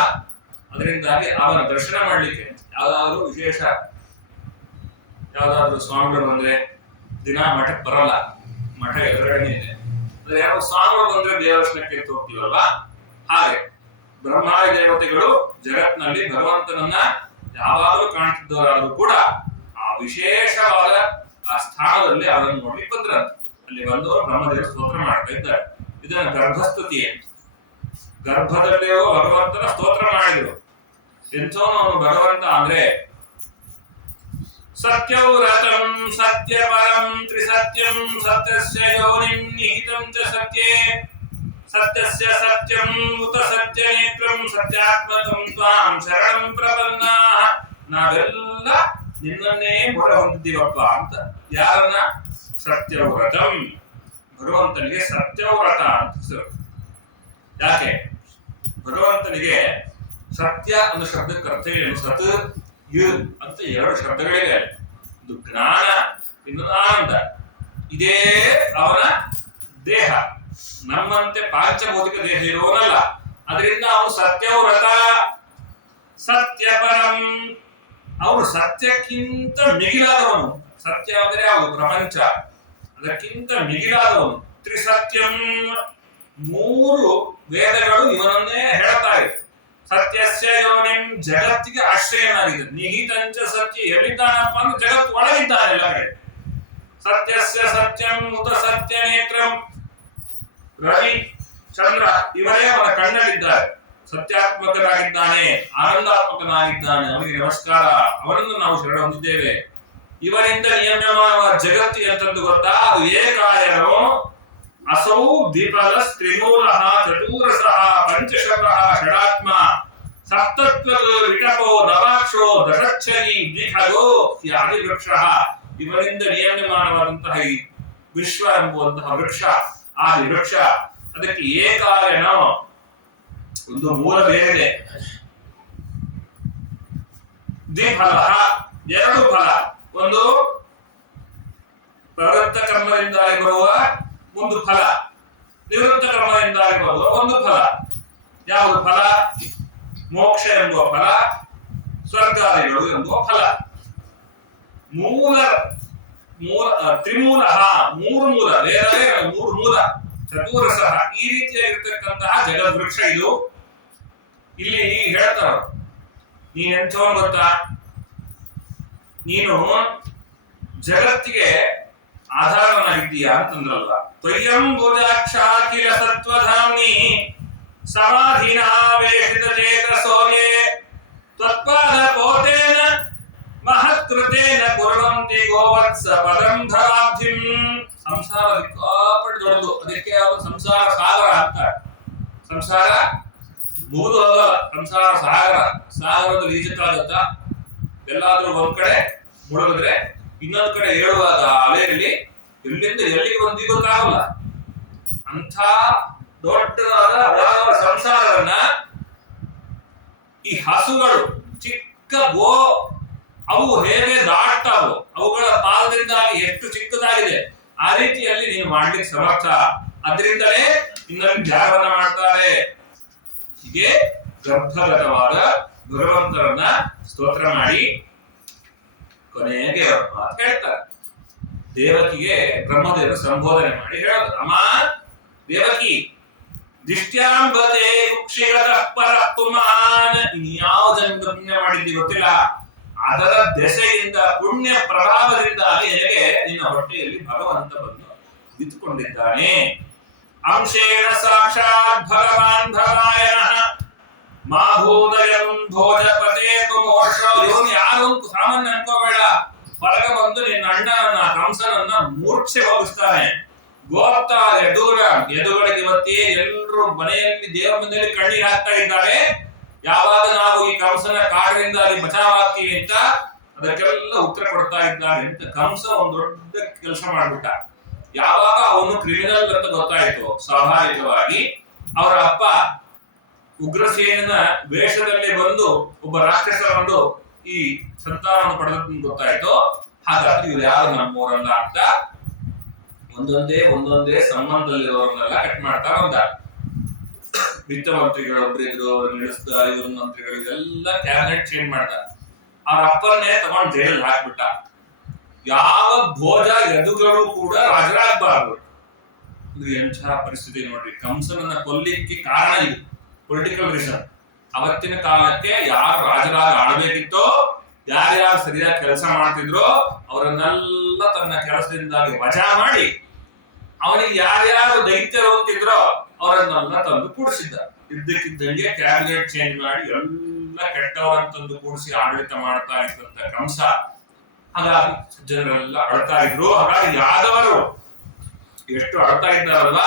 ಅದರಿಂದಾಗಿ ಅವನ ದರ್ಶನ ಮಾಡ್ಲಿಕ್ಕೆ ಯಾವ್ದಾದ್ರು ವಿಶೇಷ, ಯಾವ್ದಾದ್ರು ಸ್ವಾಮಿಗಳು ಬಂದ್ರೆ ದಿನ ಮಠಕ್ಕೆ ಬರಲ್ಲ, ಮಠ ಎದುರುಗಡೆ ಇದೆ. ಅಂದ್ರೆ ಯಾರೋ ಸ್ವಾಮಿಗಳು ಬಂದ್ರೆ ದೇವದರ್ಶನಕ್ಕೆ ಅಂತ ಹೋಗ್ತೀವಲ್ವಾ, ಹಾಗೆ ಬ್ರಹ್ಮಾದಿ ದೇವತೆಗಳು ಜಗತ್ನಲ್ಲಿ ಭಗವಂತನನ್ನ ಯಾವಾಗಲೂ ಕಾಣ್ತಿದ್ದವರಾದ್ರೂ ಕೂಡ ಆ ವಿಶೇಷವಾದ ಆ ಸ್ಥಾನದಲ್ಲಿ ಅವರನ್ನು ನೋಡ್ಲಿಕ್ಕೆ ಬಂದ್ರಂತೆ. ಅಲ್ಲಿ ಬಂದವರು ಬ್ರಹ್ಮದೇವರು ಸ್ತೋತ್ರ ಮಾಡ್ತಾ ಇದ್ದಾರೆ. ಇದನ್ನ ಗರ್ಭಸ್ತುತಿ ಅಂತ. ಗರ್ಭದಲ್ಲಿಯೋ ಭಗವಂತನ ಸ್ತೋತ್ರ ಮಾಡಿದ್ರು. ಎಂಥವನು ಅವನು ಭಗವಂತ ಅಂದ್ರೆ ಸತ್ಯವ್ರತಂ ಸತ್ಯಪರಂ ತ್ರಿಸತ್ಯಂ ಸತ್ಯಸ್ಯ ಯೋನಿಂ ನಿಹಿತಂ ಚ ಸತ್ಯೇ ಸತ್ಯಸ್ಯ ಸತ್ಯಂ ಉತ ಸತ್ಯನೇತ್ರಂ ಸತ್ಯಾತ್ಮಕಂ ತ್ವಾಂ ಶರಣಂ ಪ್ರಪನ್ನಾಃ. ನಾವೆಲ್ಲ ನಿನ್ನನ್ನೇ ಮೊರೆ ಹೊಂದಿದ್ದೀವಪ್ಪ ಅಂತ. ಯಾರನ್ನ? ಸತ್ಯವ್ರತಂ. ಭಗವಂತನಿಗೆ ಸತ್ಯವ್ರತ ಅಂತ ಹೆಸರು. ಯಾಕೆ? ಭಗವಂತನಿಗೆ ಸತ್ಯ ಅನ್ನೋ ಶಬ್ದಕ್ಕೆ ಅರ್ಥ ಏನು? ಸತ್ ಯು ಅಂತ ಎರಡು ಶಬ್ದಗಳಿವೆ. ಇದು ಜ್ಞಾನ, ಇನ್ನೊಂದು ಆನಂದ. ಇದೇ ಅವನ ದೇಹ. ನಮ್ಮಂತೆ ಪಾಂಚಭೌತಿಕ ದೇಹ ಇರುವವನಲ್ಲ. ಅದರಿಂದ ಅವನು ಸತ್ಯವ್ರತ. ಸತ್ಯಪರಂ, ಅವನು ಸತ್ಯಕ್ಕಿಂತ ಮಿಗಿಲಾದವನು. ಸತ್ಯ ಅಂದ್ರೆ ಅವನು ಪ್ರಪಂಚ, ಅದಕ್ಕಿಂತ ಮಿಗಿಲಾದವನು. ತ್ರಿಸತ್ಯಂ, ಮೂರು ವೇದಗಳು ಇವನನ್ನೇ ಹೇಳ್ತಾ ಇದೆ. ಸತ್ಯಸ್ಯ ಯೋನಿಂ, ಜಗತ್ತಿಗೆ ಆಶ್ರಯನಾಗಿದೆ. ನಿಹಿತಂಚ ಸತ್ಯ, ಎಲ್ಲಿದ್ದಾನಪ್ಪ ಅಂದ್ರೆ ಜಗತ್ತು ಒಳಗಿದ್ದಾನೆ ಎಲ್ಲರಿಗೆ. ಸತ್ಯಸ್ಯ ಸತ್ಯಂ ಉತ ಸತ್ಯ ನೇತ್ರಂ, ರವಿ ಚಂದ್ರ ಇವರೇ ಅವನ ಕಣ್ಣಲ್ಲಿದ್ದಾರೆ. ಸತ್ಯಾತ್ಮಕನಾಗಿದ್ದಾನೆ, ಆನಂದಾತ್ಮಕನಾಗಿದ್ದಾನೆ. ಅವನಿಗೆ ನಮಸ್ಕಾರ. ಅವನನ್ನು ನಾವು ಶರಣ ಹೊಂದಿದ್ದೇವೆ. ಇವರಿಂದ ನಿಯಮವಾದ ಜಗತ್ತು ಎಂತದ್ದು ಗೊತ್ತಾ? ಅದು ಏಕಾಯನೋ ಅಸೌ ದ್ವಿಪದ ತ್ರಿಮೂಲಃ ಚತುರಸಃ ಪಂಚಶಃ ಷಡಾತ್ಮ ಸಪ್ತತ್ವ ವಿಟಪೋ ನವಾಕ್ಷೋ ದಶಚ್ಛರಿ ದ್ವಿಖಗೋ ಆದಿ ವೃಕ್ಷಃ. ಇವರಿಂದ ನಿಯಮನವಾದಂತಹ ಈ ವಿಶ್ವ ಎಂಬುವಂತಹ ವೃಕ್ಷ, ಆದಿ ವೃಕ್ಷ. ಅದಕ್ಕೆ ಏಕಾಯನ, ಒಂದು ಮೂಲ ಬೇರೆ. ದ್ವಿಫಲ, ಎರಡು ಫಲ. ಒಂದು ಪ್ರವೃತ್ತ ಕರ್ಮದಿಂದಾಗಿ ಬರುವ ಒಂದು ಫಲ, ನಿವೃತ್ತ ಕರ್ಮದಿಂದಾಗಿ ಬರುವ ಒಂದು ಫಲ. ಯಾವುದು ಫಲ? ಮೋಕ್ಷ ಎಂಬುವ ಫಲ, ಸ್ವರ್ಗಾದಿಗಳು ಎಂಬುವ ಫಲ. ತ್ರಿಮೂಲ, ಮೂರು ಮೂಲ, ಬೇರೆ ಮೂರು ಮೂಲ. ಚತುರಸ, ಈ ರೀತಿಯಾಗಿರ್ತಕ್ಕಂತಹ ಜಗದ್ವೃಕ್ಷ ಇದು. ಇಲ್ಲಿ ಹೇಳ್ತಾರ, ನೀನ್ ಎಂಥವನು ಗೊತ್ತಾ? ನೀನು ಜಗತ್ತಿಗೆ ಆಧಾರವನ್ನಾಗಿದ್ದೀಯಾ ಅಂತಂದ್ರಲ್ಲ. ತ್ವಯ್ಯಂಬುಜಾಕ್ಷಾಖಿಲ ಸತ್ವಧಾಮ್ನಿ ಸಮಾಧಿನಾವೇಶಿತ ಚೇತಸೋಯೇ ತ್ವತ್ಪಾದ ಪೋತೇನ ಮಹತ್ಕೃತೇನ ಕುರ್ವಂತಿ ಗೋವತ್ಸ ಪದಂ ಧರಾಬ್ಧಿಂ. ಸಂಸಾರ ಸಿಕ್ಕಾಪಟ್ಟು ದೊಡ್ಡದು, ಅದಕ್ಕೆ ಅವರು ಸಂಸಾರ ಸಾಗರ ಅಂತ. ಸಂಸಾರ ಮುಗಿದು ಅಲ್ಲ, ಸಂಸಾರ ಸಾಗರ. ಸಾಗರದಲ್ಲಿ ಈಜಕ್ಕಾಗತ್ತ? ಎಲ್ಲಾದ್ರೂ ಒಂದ್ ಕಡೆ ಮುಳುಗಿದ್ರೆ ಇನ್ನೊಂದ್ ಕಡೆ ಹೇಳುವಾಗ ಅಲೆಯಲ್ಲಿ ಎಲ್ಲಿಂದ ಎಲ್ಲಿಗೆ ಬಂದಿ ಗೊತ್ತಾಗಲ್ಲ. ಅಂಥ ದೊಡ್ಡದಾದ ಸಂಸಾರವನ್ನ ಈ ಹಸುಗಳು, ಚಿಕ್ಕ ಗೋ, ಅವು ಹೇಗೆ ದಾಟ್ತಾವೋ, ಅವುಗಳ ಪಾದದಿಂದಾಗಿ ಎಷ್ಟು ಚಿಕ್ಕದಾಗಿದೆ, ಆ ರೀತಿಯಲ್ಲಿ ನೀನು ಮಾಡ್ಲಿಕ್ಕೆ ಸಮರ್ಥ. ಅದರಿಂದಲೇ ಇನ್ನೊಂದು ಧ್ಯಾನವನ್ನ ಮಾಡ್ತಾರೆ. ಹೀಗೆ ಗರ್ಭಗತವಾದ ಭಗವಂತರನ್ನ ಸ್ತೋತ್ರ ಮಾಡಿ ಕೊನೆಗೆ ಹೇಳ್ತಾರೆ. ದೇವಕಿಗೆ ಬ್ರಹ್ಮದೇವರು ಸಂಬೋಧನೆ ಮಾಡಿ ಹೇಳೋದು, ಅಮ್ಮ ದೇವಕಿ, ದಿಷ್ಟ್ಯಾಂಬತೆ ಕುಕ್ಷಿಗತ ಪರಃ ಪುಮಾನ್. ಇನ್ಯಾವ ಜನ್ಮ ಪುಣ್ಯ ಮಾಡಿದ್ದಿ ಗೊತ್ತಿಲ್ಲ, ಅದರ ದೆಸೆಯಿಂದ, ಪುಣ್ಯ ಪ್ರಭಾವದಿಂದಾಗಿ ಹೇಗೆ ನಿನ್ನ ಹೊಟ್ಟೆಯಲ್ಲಿ ಭಗವಂತ ಬಂದು ನಿಂತುಕೊಂಡಿದ್ದಾನೆ. ಅಂಶೇಣ ಸಾಕ್ಷಾತ್ ಭಗವಾನ್ ಭವಾಯನಃ ಮಾಭೂದಯಂ ಭೋಜಪತೆ ಮೋಕ್ಷ. ಇವನು ಯಾರು ಅಂತ ಸಾಮಾನ್ಯ ಅನ್ಕೋಬೇಡ. ಹೊರಗ ಬಂದು ನಿನ್ನ ಅಣ್ಣನನ್ನ, ಕಂಸನನ್ನ ಮೂರ್ಛೆ ಹೋಗಿಸ್ತಾನೆ. ಗೋಪ್ತ ಎದುರುಗಳಿಗೆ ಇವತ್ತೇ ಎಲ್ಲರೂ ಮನೆಯಲ್ಲಿ, ದೇವರ ಮನೆಯಲ್ಲಿ ಕಣ್ಣೀರು ಹಾಕ್ತಾ ಇದ್ದಾರೆ. ಯಾವಾಗ ನಾವು ಈ ಕಂಸನ ಕಾಡಿನಿಂದ ಬಚಾವಾಗ್ತೀವಿ ಅಂತ ಅದಕ್ಕೆಲ್ಲ ಉತ್ತರ ಕೊಡ್ತಾ ಇದ್ದಾರೆ ಅಂತ ಕಂಸ ಒಂದು ದೊಡ್ಡ ಕೆಲಸ ಮಾಡ್ಬಿಟ್ಟ. ಯಾವಾಗ ಅವನು ಕ್ರಿಮಿನಲ್ ಅಂತ ಗೊತ್ತಾಯ್ತು, ಸ್ವಾಭಾವಿಕವಾಗಿ ಅವರ ಅಪ್ಪ ಉಗ್ರಸೇನನ ವೇಷದಲ್ಲಿ ಬಂದು ಒಬ್ಬ ರಾಕ್ಷಸ ಬಂದು ಈ ಸಂತಾನವನ್ನು ಪಡೆದ ಗೊತ್ತಾಯ್ತು. ಹಾಗಾದ್ರೆ ಇವ್ರು ಯಾರು ನಮ್ಮೂರಲ್ಲ ಅಂತ ಒಂದೊಂದೇ ಸಂಬಂಧದಲ್ಲಿರೋರನ್ನೆಲ್ಲ ಕಟ್ ಮಾಡ್ತಾ ಬಂದ. ವಿತ್ತ ಮಂತ್ರಿಗಳು ಒಬ್ಬರಿದ್ರು, ಅವ್ರು ನಡೆಸ್ದ, ಇವ್ರ ಮಂತ್ರಿಗಳು ಇದೆಲ್ಲ ಕ್ಯಾಬಿನೆಟ್ ಚೇಂಜ್ ಮಾಡ್ದ. ಅವ್ರ ಅಪ್ಪನ್ನೇ ತಗೊಂಡ್ ಜೈಲ್ ಹಾಕ್ಬಿಟ್ಟ. ಯಾವ ಭೋಜ ಯದುಗಳು ಕೂಡ ರಾಜರಾಗಬಾರದು. ಇದು ಎಂಥ ಪರಿಸ್ಥಿತಿ ನೋಡ್ರಿ. ಕಂಸನನ್ನ ಕೊಲ್ಲಿಕ್ಕೆ ಕಾರಣ ಇದು ಪೊಲಿಟಿಕಲ್ ರೀಸನ್. ಅವತ್ತಿನ ಕಾಲಕ್ಕೆ ಯಾರು ರಾಜರಾಗ ಆಳ್ಬೇಕಿತ್ತೋ, ಯಾರ್ಯಾರು ಸರಿಯಾಗಿ ಕೆಲಸ ಮಾಡ್ತಿದ್ರು ಅವರನ್ನೆಲ್ಲ ತನ್ನ ಕೆಲಸದಿಂದಾಗಿ ವಜಾ ಮಾಡಿ, ಅವನಿಗೆ ಯಾರ್ಯಾರು ದೈತ್ಯರು ಅಂತಿದ್ರೋ ಅವರನ್ನೆಲ್ಲ ತಂದು ಕೂಡಿಸಿದ್ದ. ಇದ್ದಕ್ಕಿದ್ದಂಗೆ ಕ್ಯಾಬಿನೆಟ್ ಚೇಂಜ್ ಮಾಡಿ ಎಲ್ಲ ಕೆಟ್ಟವರನ್ನು ತಂದು ಕೂಡಿಸಿ ಆಡಳಿತ ಮಾಡ್ತಾ ಇದ್ದಂತ ಕಂಸ. ಹಾಗಾಗಿ ಜನರೆಲ್ಲ ಅಳ್ತಾ ಇದ್ರು. ಹಾಗಾಗಿ ಯಾದವರು ಎಷ್ಟು ಅಳ್ತಾ ಇದ್ದಾರಲ್ಲ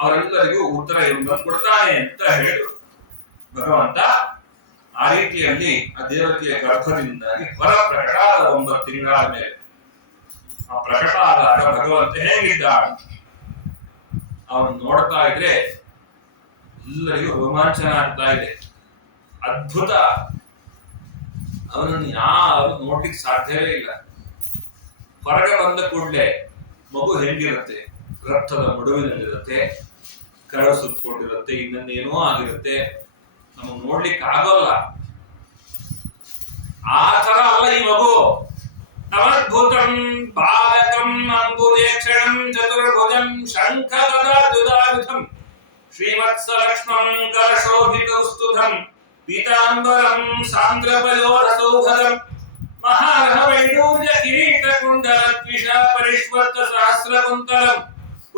ಅವರೆಲ್ಲರಿಗೂ ಉತ್ತರ ಇವನು ಕೊಡ್ತಾನೆ ಅಂತ ಹೇಳಿದ್ರು ಭಗವಂತ. ಆ ರೀತಿಯಲ್ಲಿ ಆ ದೇವತೆಯ ಗರ್ಭದಿಂದಾಗಿ ಹೊರ ಪ್ರಕಟ ಆದ 9 ತಿಂಗಳ ಮೇಲೆ ಆ ಪ್ರಕಟ ಆದಾಗ ಭಗವಂತ ಹೇಗಿದ್ದ ಅವನು ನೋಡ್ತಾ ಇದ್ರೆ ಎಲ್ಲರಿಗೂ ರೋಮಾಂಚನ ಆಗ್ತಾ ಇದೆ. ಅದ್ಭುತ. ಅವನನ್ನು ಯಾರು ನೋಡ್ಲಿಕ್ಕೆ ಸಾಧ್ಯವೇ ಇಲ್ಲ. ಹೊರಗೆ ಬಂದ ಕೂಡಲೇ ಮಗು ಹೆಂಗಿರುತ್ತೆ, ರಕ್ತದ ಮಡುವಿನಲ್ಲಿರುತ್ತೆ, ಕರಳು ಸುತ್ತಕೊಂಡಿರುತ್ತೆ, ಇನ್ನೊಂದೇನೋ ಆಗಿರುತ್ತೆ, ನಮಗೆ ನೋಡ್ಲಿಕ್ಕೆ ಆಗೋಲ್ಲ. ಆ ತರ ಅಲ್ಲ ಈ ಮಗು. ತಮದ್ಭುತಂ ಬಾಲಕಂ ಅಂಬುಜೇಕ್ಷಣಂ ಚತುರ್ಭುಜಂ ಶಂಖ ಗದಾಯುಧಾಯುಧಂ ಶ್ರೀವತ್ಸಲಕ್ಷ್ಮಂ ಕಲಶೋಭಿತೌಸ್ತುಧಂ ಪೀತಾಂಬರಂ ಸಾಂದ್ರಪಯೋರಸೌಭಗಂ ಮಹಾರಹ ವೈಡೂರ್ಯ ಕಿರೀಟ ಕುಂಡಲ ದ್ವಿಷ ಪರಿಷ್ವರ್ತ ಸಹಸ್ರಕುಂತಲಂ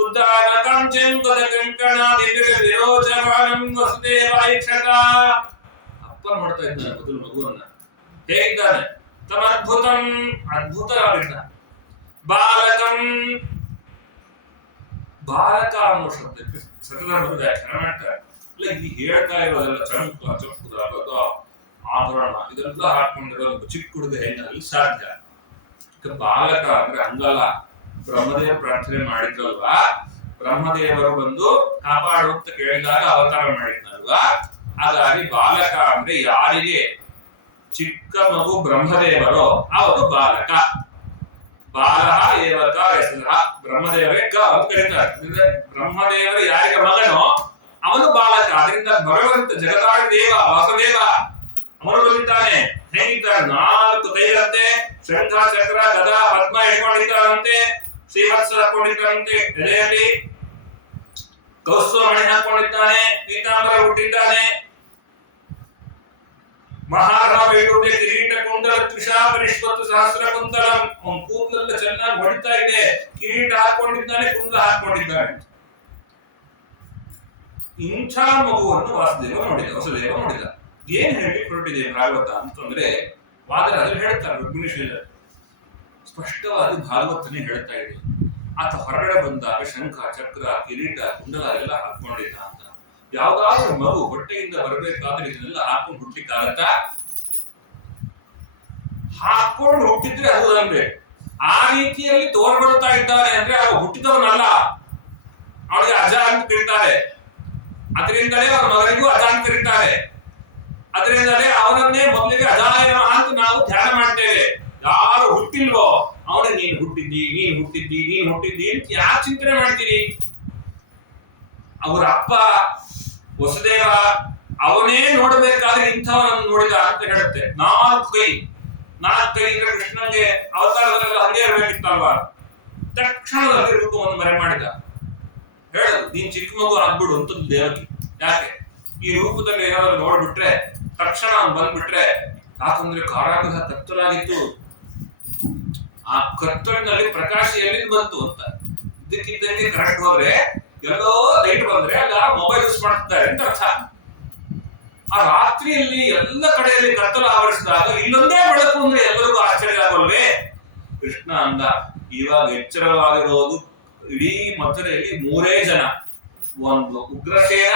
ಉದ್ದಾನ ಕಂಚಂ ಗದ ಕಂಕಣಾದಿ ವಿರೋಚಮಾನಂ ವಸುದೇವಾಯಿಕ್ಷಕ. ಅಪ್ಪ ನೋಡ್ತಾ ಇದ್ದಾನೆ ಮೊದಲು ಮಗುವನ್ನ ಹೇಗಿದ್ದಾನೆ. ತಮದ್ಭುತಂ ಅದ್ಭುತವಾಗಿದ್ದ. ಬಾಲಕಂ ಬಾಲಕ ಅನ್ನೋ ಶಬ್ದಕ್ಕೆ ಸತತ ವ್ಯಾಖ್ಯಾನ ಮಾಡ್ತಾರೆ. ಇಲ್ಲಿ ಹೇಳ್ತಾ ಇರೋದೆಲ್ಲ ಚಮುಕುದ ಆಭರಣ ಇದೆಲ್ಲ ಹಾಕೊಂಡಿರೋ ಚಿಕ್ಕ ಹುಡುಗ ಹೆಣ್ಣಲ್ಲಿ ಸಾಧ್ಯ. ಬಾಲಕ ಅಂದ್ರೆ ಹಂಗಲ್ಲ. ಬ್ರಹ್ಮದೇವ ಪ್ರಾರ್ಥನೆ ಮಾಡಿದ್ರಲ್ವಾ, ಬ್ರಹ್ಮದೇವರು ಬಂದು ಕಾಪಾಡು ಅಂತ ಕೇಳಿದಾಗ ಅವತಾರ ಮಾಡಿದ್ನಲ್ವಾ. ಹಾಗಾಗಿ ಬಾಲಕ ಅಂದ್ರೆ ಯಾರಿಗೆ ಚಿಕ್ಕ ಮಗು ಬ್ರಹ್ಮದೇವರು ಅವರು ಬಾಲಕ. ಬಾಲಹ ಏವಕ ಹೆಸರ ಬ್ರಹ್ಮದೇವರೇ ಕ ಅಂತ ಕರೀತಾರೆ. ಬ್ರಹ್ಮದೇವರು ಯಾರಿಗೆ ಮಗನೋ ಅವನು ಬಾಲಕ. ಅದರಿಂದ ಭಗವಂತ ಜಗದಾಡಿ ದೇವ ವಾಸುದೇವ ಅವನು ಬಂದಿದ್ದಾನೆ. ಹೇಗಿದ್ದಾನೆ? 4 ಕೈಗಳಂತೆ, ಶಂಖ ಚಕ್ರ ಗದಾ ಪದ್ಮ ಇಟ್ಕೊಂಡಿದ್ದಾರಂತೆ, ಶ್ರೀವತ್ಸ ಹಾಕೊಂಡಿದ್ದಾರಂತೆ, ಎಲೆಯಲ್ಲಿ ಕೌಸ್ತುಭ ಮಣಿ ಹಾಕೊಂಡಿದ್ದಾನೆ, ಪೀತಾಂಬರ ಹುಟ್ಟಿದ್ದಾನೆ, ಮಹಾರಹ ವೈಡೂರ್ಯ ಕಿರೀಟ ಕುಂಡಲ ತ್ರಿಷಾ ಪರಿಷ್ವತ್ತು ಸಹಸ್ರ ಕುಂತಲಂ. ಅವನ ಕೂದಲೆಲ್ಲ ಚೆನ್ನಾಗಿ ಹೊಡಿತಾ ಇದೆ, ಕಿರೀಟ ಹಾಕೊಂಡಿದ್ದಾನೆ, ಕುಂಡಲ ಹಾಕೊಂಡಿದ್ದಾನೆ. ಇಂಥ ಮಗುವನ್ನು ವಸುದೇವ ನೋಡಿದ. ಏನ್ ಹೇಳಿ ಹೊರಟಿದೆ ಭಾಗವತ ಅಂತಂದ್ರೆ ವಾದರಾಜರು ಹೇಳ್ತಾರೆ. ರುಕ್ಮಿಣೀಶ್ವರ ಸ್ಪಷ್ಟವಾಗಿ ಭಾಗವತನೇ ಹೇಳ್ತಾ ಇದೆ. ಆತ ಹೊರಗಡೆ ಬಂದಾಗ ಶಂಖ ಚಕ್ರ ಕಿರೀಟ ಕುಂಡಲ ಎಲ್ಲ ಹಾಕೊಂಡಿದ್ದ ಅಂತ. ಯಾವ್ದಾದ್ರು ಮಗು ಹೊಟ್ಟೆಯಿಂದ ಬರಬೇಕಾದ್ರೆ ಇದನ್ನೆಲ್ಲ ಹಾಕೊಂಡು ಹುಟ್ಟಿಕ್ಕಾಗತ್ತ? ಹಾಕೊಂಡು ಹುಟ್ಟಿದ್ರೆ ಅದು ಅಂದ್ರೆ ಆ ರೀತಿಯಲ್ಲಿ ತೋರ್ಗೊಳ್ತಾ ಇದ್ದಾರೆ ಅಂದ್ರೆ ಅವ ಹುಟ್ಟಿದವನಲ್ಲ, ಅವನಿಗೆ ಅಜ ಅಂತ ಕರೀತಾರೆ. ಅದರಿಂದಲೇ ಅವರ ಮಗನಿಗೂ ಅಜ ಅಂತ ಕರೀತಾರೆ. ಅದರಿಂದಲೇ ಅವನನ್ನೇ ಮೊದಲಿಗೆ ಅಜಾಯ ಅಂತ ನಾವು ಧ್ಯಾನ ಮಾಡ್ತೇವೆ. ಯಾರು ಹುಟ್ಟಿಲ್ವೋ ಅವನಿಗೆ ನೀನು ಹುಟ್ಟಿದ್ದಿ ಅಂತ ಯಾಕೆ ಚಿಂತನೆ ಮಾಡ್ತೀರಿ? ಅವರ ಅಪ್ಪ ವಸುದೇವ ಅವನೇ ನೋಡಬೇಕಾದ್ರೆ ಇಂಥವನನ್ನು ನೋಡಿದ ಅಂತ ಹೇಳುತ್ತೆ. 4 ಕೈ ಇದ್ರೆ ಕೃಷ್ಣನ್ಗೆ ಅವತಾರದಲ್ಲೆಲ್ಲ ಹಂಗೆ ಇರ್ಬೇಕಿತ್ತಲ್ವಾ? ತಕ್ಷಣದಲ್ಲಿ ರೂಪವನ್ನು ಮರೆ ಮಾಡಿದ. ಹೇಳದು ನೀನ್ ಚಿಕ್ಕ ಮಗು ಆಗ್ಬಿಡು ಅಂತ ದೇವಕಿ. ಯಾಕೆ? ಈ ರೂಪದಲ್ಲಿ ಏನಾದ್ರು ನೋಡ್ಬಿಟ್ರೆ ತಕ್ಷಣ ಅವ್ನು ಬಂದ್ಬಿಟ್ರೆ, ಯಾಕಂದ್ರೆ ಕಾರಾಗೃಹ ಕತ್ತಲಾಗಿತ್ತು, ಆ ಕತ್ತಲಿನಲ್ಲಿ ಪ್ರಕಾಶ ಎಲ್ಲಿಂದ ಬಂತು ಅಂತ. ಇದಕ್ಕಿದ್ದಂಗೆ ಕರೆಕ್ಟ್ ಹೋದ್ರೆ ಎಲ್ಲೋ ಲೈಟ್ ಬಂದ್ರೆ ಅಲ್ಲ ಮೊಬೈಲ್ ಯೂಸ್ ಮಾಡ್ತಿದ್ದಾರೆ ಅಂತ ಅರ್ಥ. ಆ ರಾತ್ರಿಯಲ್ಲಿ ಎಲ್ಲ ಕಡೆಯಲ್ಲಿ ಕತ್ತಲು ಆವರಿಸಿದಾಗ ಇಲ್ಲೊಂದೇ ಬೆಳಕು ಅಂದ್ರೆ ಎಲ್ಲರಿಗೂ ಆಶ್ಚರ್ಯ ಆಗೋಲ್ವೇ? ಕೃಷ್ಣ ಅಂದ, ಇವಾಗ ಎಚ್ಚರವಾಗಿರೋದು ಇಡೀ ಮಥುರೆಯಲ್ಲಿ 3 ಜನ. ಒಂದು ಉಗ್ರಸೇನ,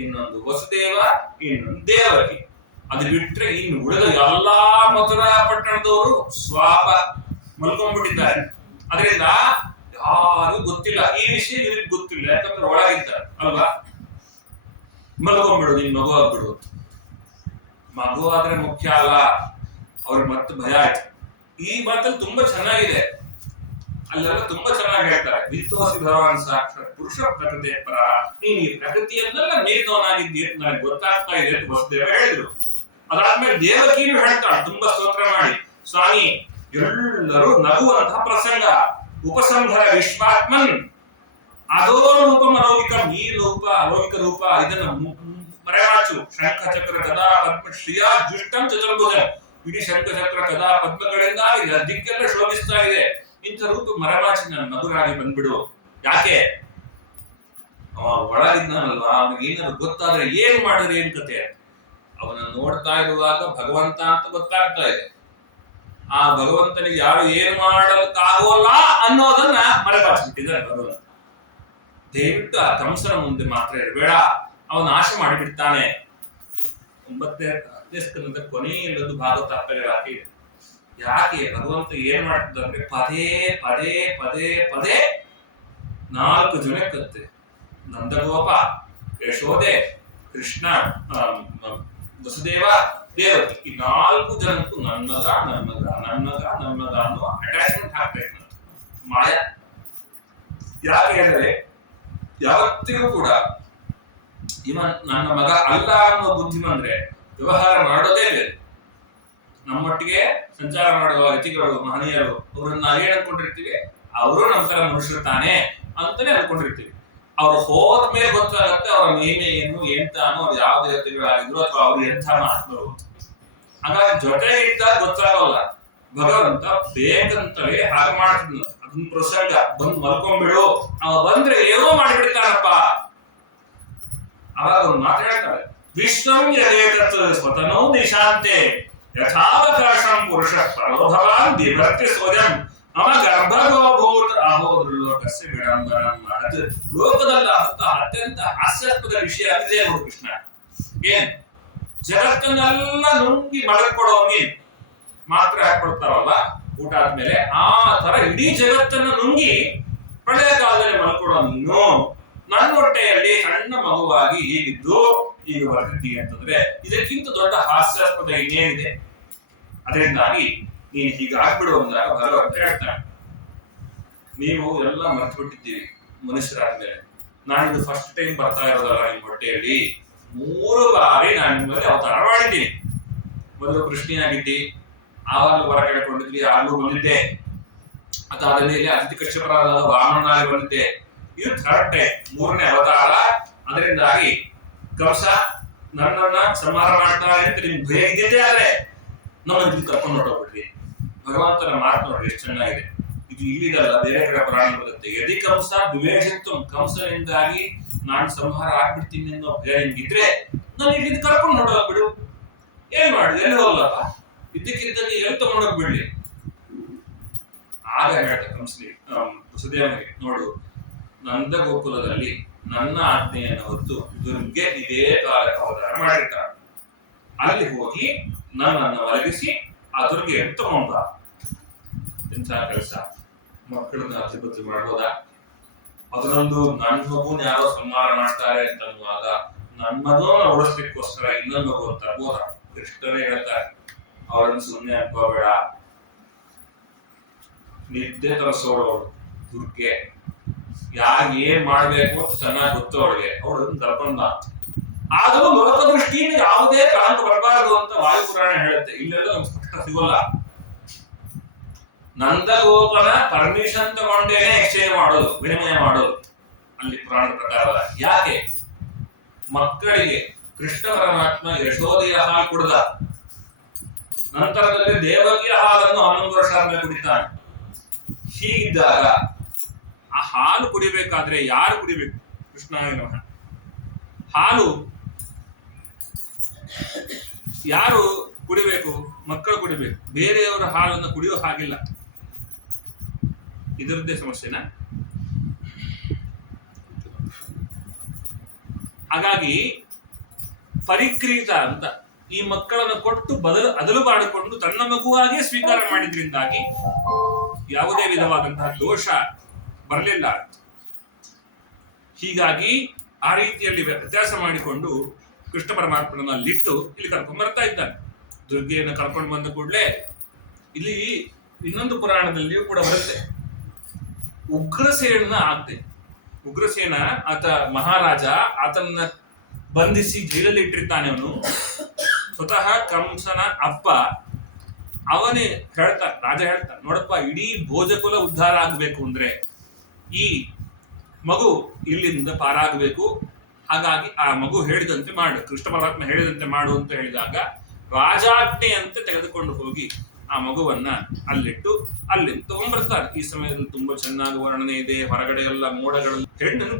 ಇನ್ನೊಂದು ವಸುದೇವ, ಇನ್ನೊಂದು ದೇವಕಿ. ಅದು ಬಿಟ್ರೆ ಇನ್ನು ಉಳಿದ ಎಲ್ಲಾ ಮಥುರಾ ಪಟ್ಟಣದವರು ಸ್ವಾಪ ಮಲ್ಕೊಂಡ್ಬಿಟ್ಟಿದ್ದಾರೆ. ಅದರಿಂದ ಯಾರು ಗೊತ್ತಿಲ್ಲ ಈ ವಿಷಯ, ಇವ್ರಿಗೆ ಗೊತ್ತಿಲ್ಲ, ಯಾಕಂದ್ರೆ ಒಳಗಿದ್ದಾರೆ ಅಲ್ವಾ. ಮಲ್ಕೊಂಡ್ಬಿಡು, ನೀನ್ ಮಗು ಆಗ್ಬಿಡು. ಮಗು ಆದ್ರೆ ಮುಖ್ಯ ಅಲ್ಲ, ಅವ್ರಿಗೆ ಮತ್ತೆ ಭಯ ಆಯ್ತು. ಈ ಮಾತಲ್ಲಿ ತುಂಬಾ ಚೆನ್ನಾಗಿದೆ, ಅಲ್ಲೆಲ್ಲ ತುಂಬಾ ಚೆನ್ನಾಗಿ ಹೇಳ್ತಾರೆ. ವಿದ್ವಾಸಿ ಭಗವಾನ್ ಸಾಕ್ಷಾತ್ ಪುರುಷ ಪ್ರಕೃತಿ ಪರ, ನೀನ್ ಈ ಪ್ರಕೃತಿಯನ್ನೆಲ್ಲ ಮೀರಿದವನಾಗಿದ್ದೀಯ ನನಗೆ ಗೊತ್ತಾಗ್ತಾ ಇದೆ ಅಂತ ವಸುದೇವ ಹೇಳಿದ್ರು. ಅದಾದ್ಮೇಲೆ ದೇವಕಿಯನ್ನು ಹೇಳ್ತಾಳೆ ತುಂಬಾ ಸ್ತೋತ್ರ ಮಾಡಿ, ಸ್ವಾಮಿ ಎಲ್ಲರೂ ನಗುವಂತಹ ಪ್ರಸಂಗ, ಉಪಸಂಹರ ವಿಶ್ವಾತ್ಮನ್ ಅದೋ ರೂಪಂ ಅಲೌಕಿಕಂ, ಈ ರೂಪ ಅಲೌಕಿಕ ರೂಪ, ಇದನ್ನ ಮರೆಮಾಚು. ಶಂಖ ಚಕ್ರ ಗದಾ ಪದ್ಮ ಶ್ರೀಯಾ ಜುಷ್ಟಂ ಚತುರ್ಭುಜ, ಇಡೀ ಶಂಖ ಚಕ್ರ ಗದಾ ಪದ್ಮಗಳಿಂದ ದಿಕ್ಕೆಲ್ಲ ಶೋಭಿಸ್ತಾ ಇದೆ, ಇಂಥ ರೂಪ ಮರೆಮಾಚಿ ನನ್ನ ಮಗುರಾಗಿ ಬಂದ್ಬಿಡು. ಯಾಕೆ? ಅವ ಒಳಗಿದ್ದಾನಲ್ವಾ, ಅವನಿಗೆ ಏನಾದ್ರು ಗೊತ್ತಾದ್ರೆ ಏನ್ ಮಾಡಿದ್ರೆ ಏನ್ ಕತೆ. ಅವನ ನೋಡ್ತಾ ಇರುವಾಗ ಭಗವಂತ ಅಂತ ಗೊತ್ತಾಗ್ತಾ ಇದೆ, ಆ ಭಗವಂತನಿಗೆ ಯಾರು ಏನ್ ಮಾಡಲಿಕ್ಕಾಗೋಲ್ಲ ಅನ್ನೋದನ್ನ ಮರೆಮಾಚಿಬಿಟ್ಟಿದ್ದಾರೆ ಭಗವಂತ. ದಯವಿಟ್ಟು ಆ ಕಂಸನ ಮುಂದೆ ಮಾತ್ರ ಇರಬೇಡ, ಅವನ ನಾಶ ಮಾಡಿಬಿಡ್ತಾನೆ. 9ನೇ ಸ್ಕಂದದ ಕೊನೆಯಲ್ಲದು ಭಾಗವತ ತಾತ್ಪರ್ಯವಾಗಿ ಇದೆ. ಯಾಕೆ ಭಗವಂತ ಏನ್ ಮಾಡ್ತಿದ್ರೆ ಪದೇ ಪದೇ ಪದೇ ಪದೇ 4 ಜನಕ್ಕಂತೆ, ನಂದಗೋಪ, ಯಶೋದೆ, ಕೃಷ್ಣ, ವಸುದೇವ, ದೇವಕಿ, ಈ 4 ಜನಕ್ಕೂ ನನ್ಮಗ ನನ್ಮಗ ನನ್ಮಗ ನನ್ಮಗ ಅನ್ನೋ ಅಟ್ಯಾಚ್ಮೆಂಟ್ ಹಾಕ್ಬೇಕು ಮಾಯ. ಯಾಕೆ ಅಂದ್ರೆ ಯಾವತ್ತಿಗೂ ಕೂಡ ಇವ ನನ್ನ ಮಗ ಅಲ್ಲ ಅನ್ನೋ ಬುದ್ಧಿ ಬಂದ್ರೆ ವ್ಯವಹಾರ ಮಾಡೋದೇ ಬೇರೆ. ನಮ್ಮೊಟ್ಟಿಗೆ ಸಂಚಾರ ಮಾಡುವ ಅತಿಥಿಗಳು ಮಹನೀಯರು ಅವರನ್ನ ನಾವೇನ್ ಅನ್ಕೊಂಡಿರ್ತೀವಿ, ಅವರು ನಮ್ಮ ತರ ಮನುಷ್ಯರು ತಾನೆ ಅಂತಾನೆ ಅನ್ಕೊಂಡಿರ್ತೀವಿ. ಅವ್ರು ಹೋದ್ಮೇಲೆ ಗೊತ್ತಾಗತ್ತೆ ಅವ್ರ ನೇಮೆ ಏನು ಎಂತಾನು, ಅವ್ರು ಯಾವ ದೇವತೆಗಳಾಗಿದ್ರು ಅಥವಾ ಅವ್ರು ಎಂಥ ಮಹಾತ್ಮರು. ಹಾಗಾಗಿ ಜೊತೆ ಇದ್ದಾಗ ಗೊತ್ತಾಗಲ್ಲ. ಭಗವಂತ ಬೇಕಂತಲೇ ಹಾಗೆ ಮಾಡ್ತಿದ್ನು. ಅದನ್ನ ಪ್ರಸಂಗ ಬಂದ್ ಮಲ್ಕೊಂಡ್ಬಿಡು, ಅವ ಬಂದ್ರೆ ಏನೋ ಮಾಡಿಬಿಡ್ತಾನಪ್ಪ. ಅವಾಗ ಅವ್ರು ಮಾತಾಡ್ತಾರೆ, ವಿಶ್ವಂ ಯದೇತತ್ ಸ್ವತನೋ ನಿಶಾಂತೆ ಯಥಾವಕಾಶಂ ಪುರುಷ ಪರೋಭವಾನ್ ಬಿಭರ್ತಿ ಸ್ವಯಂ ಮಮ ಗರ್ಭಗೋಭೂತ್ ಅಹೋದೃಲೋಕಸ್ಯ ವಿಡಂಬನಂ. ಅದು ಲೋಕದಲ್ಲಿ ಅತ್ಯಂತ ಹಾಸ್ಯಾಸ್ಪದ ವಿಷಯ ಅದಿದೆ ನೋಡು ಕೃಷ್ಣ. ಏನ್ ಜಗತ್ತನ್ನೆಲ್ಲ ನುಂಗಿ ಮಲಕೊಡೋನಿ ಮಾತ್ರ ಹಾಕೊಡ್ತಾರಲ್ಲ ಊಟ ಆದ್ಮೇಲೆ, ಆ ತರ ಇಡೀ ಜಗತ್ತನ್ನ ನುಂಗಿ ಪ್ರಳಯ ಕಾಲದಲ್ಲಿ ಮಲ್ಕೊಡೋ ನೀನು ನನ್ನ ಹೊಟ್ಟೆಯಲ್ಲಿ ಸಣ್ಣ ಮಗುವಾಗಿ ಹೀಗಿದ್ದು ಈಗ ಬರ್ತಿದ್ದೀಯ ಅಂತಂದ್ರೆ ಇದಕ್ಕಿಂತ ದೊಡ್ಡ ಹಾಸ್ಯಾಸ್ಪದ ಇನ್ನೇನಿದೆ? ಅದರಿಂದಾಗಿ ನೀನು ಹೀಗಾಗ್ಬಿಡು ಅಂದಾಗ ಭಗವಂತ ಹೇಳ್ತಾನೆ, ನೀವು ಎಲ್ಲ ಮರ್ತು ಬಿಟ್ಟಿದ್ದೀವಿ ಮನುಷ್ಯರಾದ್ಮೇಲೆ. ನಾನಿದು ಫಸ್ಟ್ ಟೈಮ್ ಬರ್ತಾ ಇರೋದಲ್ಲ ನಿಮ್ಮ ಹೊಟ್ಟೆಯಲ್ಲಿ, 3 ಬಾರಿ ನಾನು ನಿಮ್ಮಲ್ಲಿ ಅವತಾರ ಮಾಡಿದ್ದೀನಿ. ಮೊದಲು ಕೃಷ್ಣಿಯಾಗಿದ್ದಿ, ಆವಾಗ ಹೊರ ಕೆಳಕೊಂಡಿದ್ವಿ, ಆಗ್ಲೂ ಬಂದಿದ್ದೆ. ಅದಾದ ಮೇಲೆ ಅತಿಥಿ ಕಶ್ಯಪರಾದ ವಾಮನಾಗಿ ಬಂದಿದ್ದೆ. ಇದು ಥರ್ಡ್ ಟೈಮ್, 3ನೇ ಅವತಾರ. ಅದರಿಂದಾಗಿ ಕಂಸ ನನ್ನನ್ನ ಸಂಹಾರ ಮಾಡ್ತಾರೆ ಅಂತ ನಿಮ್ಗೆ ಭಯ ಇದ್ದಿದ್ದೆ, ಆದ್ರೆ ನಮ್ಮನ್ನು ಕರ್ಕೊಂಡು ಹೊರಟೋಗ್ಬಿಟ್ರಿ. ಭಗವಂತನ ಮಾತು ನೋಡ್ರಿ ಎಷ್ಟು ಚೆನ್ನಾಗಿದೆ. ಇದು ಇಲ್ಲಿದಲ್ಲ, ಬೇರೆ ಕಡೆ ಪ್ರಾಣಿ ಬರುತ್ತೆ. ಯದಿ ಕಂಸ ದ್ವೇಷಿತ್ತು, ಕಂಸನಿಂದಾಗಿ ನಾನು ಸಂಹಾರ ಆಗ್ಬಿಡ್ತೀನಿ ಅನ್ನೋ ಭಯ ನಿಮ್ಗಿದ್ರೆ ನಾನು ಇಲ್ಲಿಂದ ಕರ್ಕೊಂಡು ಹೊರಟೋಗ್ಬಿಡು. ಏನ್ ಮಾಡಿದೆ? ಎಲ್ಲಿ ಹೋಗ್ಲಪ್ಪ, ಇದ್ದಕ್ಕಿದ್ದಲ್ಲಿ ಎಲ್ಲಿ ತಗೊಂಡೋಗ್ಬಿಡ್ಲಿ. ಆಗ ಹೇಳ್ತ ಕಂಸನಿಗೆ, ವಸುದೇವನಿಗೆ, ನೋಡು ನಂದ ಗೋಕುಲದಲ್ಲಿ ನನ್ನ ಆಜ್ಞೆಯನ್ನು ಹೊತ್ತು ದುರ್ಗೆ ಇದೇ ಕಾಲಕ್ಕೆ ಅವತಾರ ಮಾಡಿರ್ತಾಳೆ. ಅಲ್ಲಿ ಹೋಗಿ ನನ್ನನ್ನು ಒಲಗಿಸಿ ಆ ದುರ್ಗೆಯನ್ನು ತಗೊಂಡ. ಎಂಥ ಕೆಲಸ! ಮಕ್ಕಳನ್ನ ಅತಿಬುದ್ಧಿ ಮಾಡ್ಬೋದಾ? ಅದನ್ನೊಂದು ನನ್ನ ಮಗುನ ಯಾರೋ ಸಂಹಾರ ಮಾಡ್ತಾರೆ ಅಂತನ್ನುವಾಗ ನನ್ನ ಮಗುನ ಉಳಿಸ್ಲಿಕ್ಕೋಸ್ಕರ ಇನ್ನೊಂದು ಮಗು ಅಂತ ಬೋಧ ಕೃಷ್ಣರೇ ಹೇಳ್ತಾರೆ, ಅವಳನ್ನು ಸುಮ್ಮನೆ ಅನ್ಕೋಬೇಡ. ನಿದ್ದೆ ತರಿಸೋಳವಳು ದುರ್ಗೆ, ಯಾರು ಏನ್ ಮಾಡ್ಬೇಕು ಅಂತ ಚೆನ್ನಾಗಿ ಗೊತ್ತು ಅವಳಿಗೆ. ಅವಳನ್ನು ಕರ್ಕೊಂಡ. ಆದರೂ ಲೋಕದೃಷ್ಟಿಯಿಂದ ಯಾವುದೇ ಕಳಂಕ ಬರಬಾರದು ಅಂತ ವಾಯುಪುರಾಣ ಹೇಳುತ್ತೆ. ಇಲ್ಲೆಲ್ಲ ನಮ್ಗೆ ಸ್ಪಷ್ಟ ಸಿಗೋಲ್ಲ. ನಂದಗೋಪನ ಪರ್ಮಿಷನ್ ತಗೊಂಡೇನೆ ಎಕ್ಸ್ಚೇಂಜ್ ಮಾಡೋದು, ವಿನಿಮಯ ಮಾಡೋದು ಅಲ್ಲಿ ಪುರಾಣದ ಪ್ರಕಾರ. ಯಾಕೆ? ಮಕ್ಕಳಿಗೆ ಕೃಷ್ಣ ಪರಮಾತ್ಮ ಯಶೋದೆಯ ಹಾಲು ಕುಡಿದ ನಂತರದಲ್ಲಿ ದೇವಕಿಯ ಹಾಲನ್ನು 11 ವರ್ಷ ಆದ್ಮೇಲೆ ಕುಡಿತಾನೆ. ಹೀಗಿದ್ದಾಗ ಆ ಹಾಲು ಕುಡಿಬೇಕಾದ್ರೆ ಯಾರು ಕುಡಿಬೇಕು? ಕೃಷ್ಣಾಯ ನಮಃ. ಹಾಲು ಯಾರು ಕುಡಿಬೇಕು? ಮಕ್ಕಳು ಕುಡಿಬೇಕು. ಬೇರೆಯವರ ಹಾಲನ್ನು ಕುಡಿಯೋ ಹಾಗಿಲ್ಲ. ಇದರದ್ದೇ ಸಮಸ್ಯೆನಾ? ಹಾಗಾಗಿ ಪರಿಕ್ರೀತ ಅಂತ ಈ ಮಕ್ಕಳನ್ನು ಕೊಟ್ಟು ಅದಲು ಮಾಡಿಕೊಂಡು ತನ್ನ ಮಗುವಾಗೇ ಸ್ವೀಕಾರ ಮಾಡಿದ್ರಿಂದಾಗಿ ಯಾವುದೇ ವಿಧವಾದಂತಹ ದೋಷ ಬರಲಿಲ್ಲ. ಹೀಗಾಗಿ ಆ ರೀತಿಯಲ್ಲಿ ವ್ಯತ್ಯಾಸ ಮಾಡಿಕೊಂಡು ಕೃಷ್ಣ ಪರಮಾತ್ಮನ ಅಲ್ಲಿಟ್ಟು ಇಲ್ಲಿ ಕರ್ಕೊಂಡ್ ಬರ್ತಾ ಇದ್ದಾನೆ. ದುರ್ಗೆಯನ್ನು ಕರ್ಕೊಂಡು ಬಂದ ಕೂಡಲೇ ಇಲ್ಲಿ ಇನ್ನೊಂದು ಪುರಾಣದಲ್ಲಿಯೂ ಕೂಡ ಬರುತ್ತೆ. ಉಗ್ರಸೇನ ಆಗ್ತೆ. ಉಗ್ರಸೇನ ಆತ ಮಹಾರಾಜ, ಆತನ ಬಂಧಿಸಿ ಜೈಲಲ್ಲಿ ಇಟ್ಟಿರ್ತಾನೆ. ಅವನು ಸ್ವತಃ ಕಂಸನ ಅಪ್ಪ. ಅವನೇ ಹೇಳ್ತಾನೆ, ರಾಜ ಹೇಳ್ತಾನೆ, ನೋಡಪ್ಪ, ಇಡೀ ಭೋಜಕುಲ ಉದ್ಧಾರ ಆಗ್ಬೇಕು ಅಂದ್ರೆ ಈ ಮಗು ಇಲ್ಲಿಂದ ಪಾರಾಗಬೇಕು. ಹಾಗಾಗಿ ಆ ಮಗು ಹೇಳಿದಂತೆ ಮಾಡು, ಕೃಷ್ಣ ಪರಮಾತ್ಮ ಹೇಳಿದಂತೆ ಮಾಡು ಅಂತ ಹೇಳಿದಾಗ ರಾಜಾಜ್ಞೆಯಂತೆ ತೆಗೆದುಕೊಂಡು ಹೋಗಿ ಆ ಮಗುವನ್ನ ಅಲ್ಲಿಟ್ಟು ಅಲ್ಲಿ ತಗೊಂಡ್ಬರ್ತಾರೆ. ಈ ಸಮಯದಲ್ಲಿ ತುಂಬಾ ಚೆನ್ನಾಗಿ ವರ್ಣನೆ ಇದೆ. ಹೊರಗಡೆ ಎಲ್ಲ ಮೋಡಗಳಲ್ಲಿ ಹೆಣ್ಣನ್ನು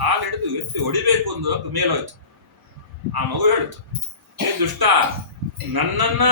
ಕಾಲಿಡಿದು ಎತ್ತಿ ಹೊಡಿಬೇಕು ಅಂತ ಮೇಲೋಯ್ತು. ಆ ಮಗು ಹೇಳ್ತು, ಏ ದುಷ್ಟ, ನನ್ನನ್ನ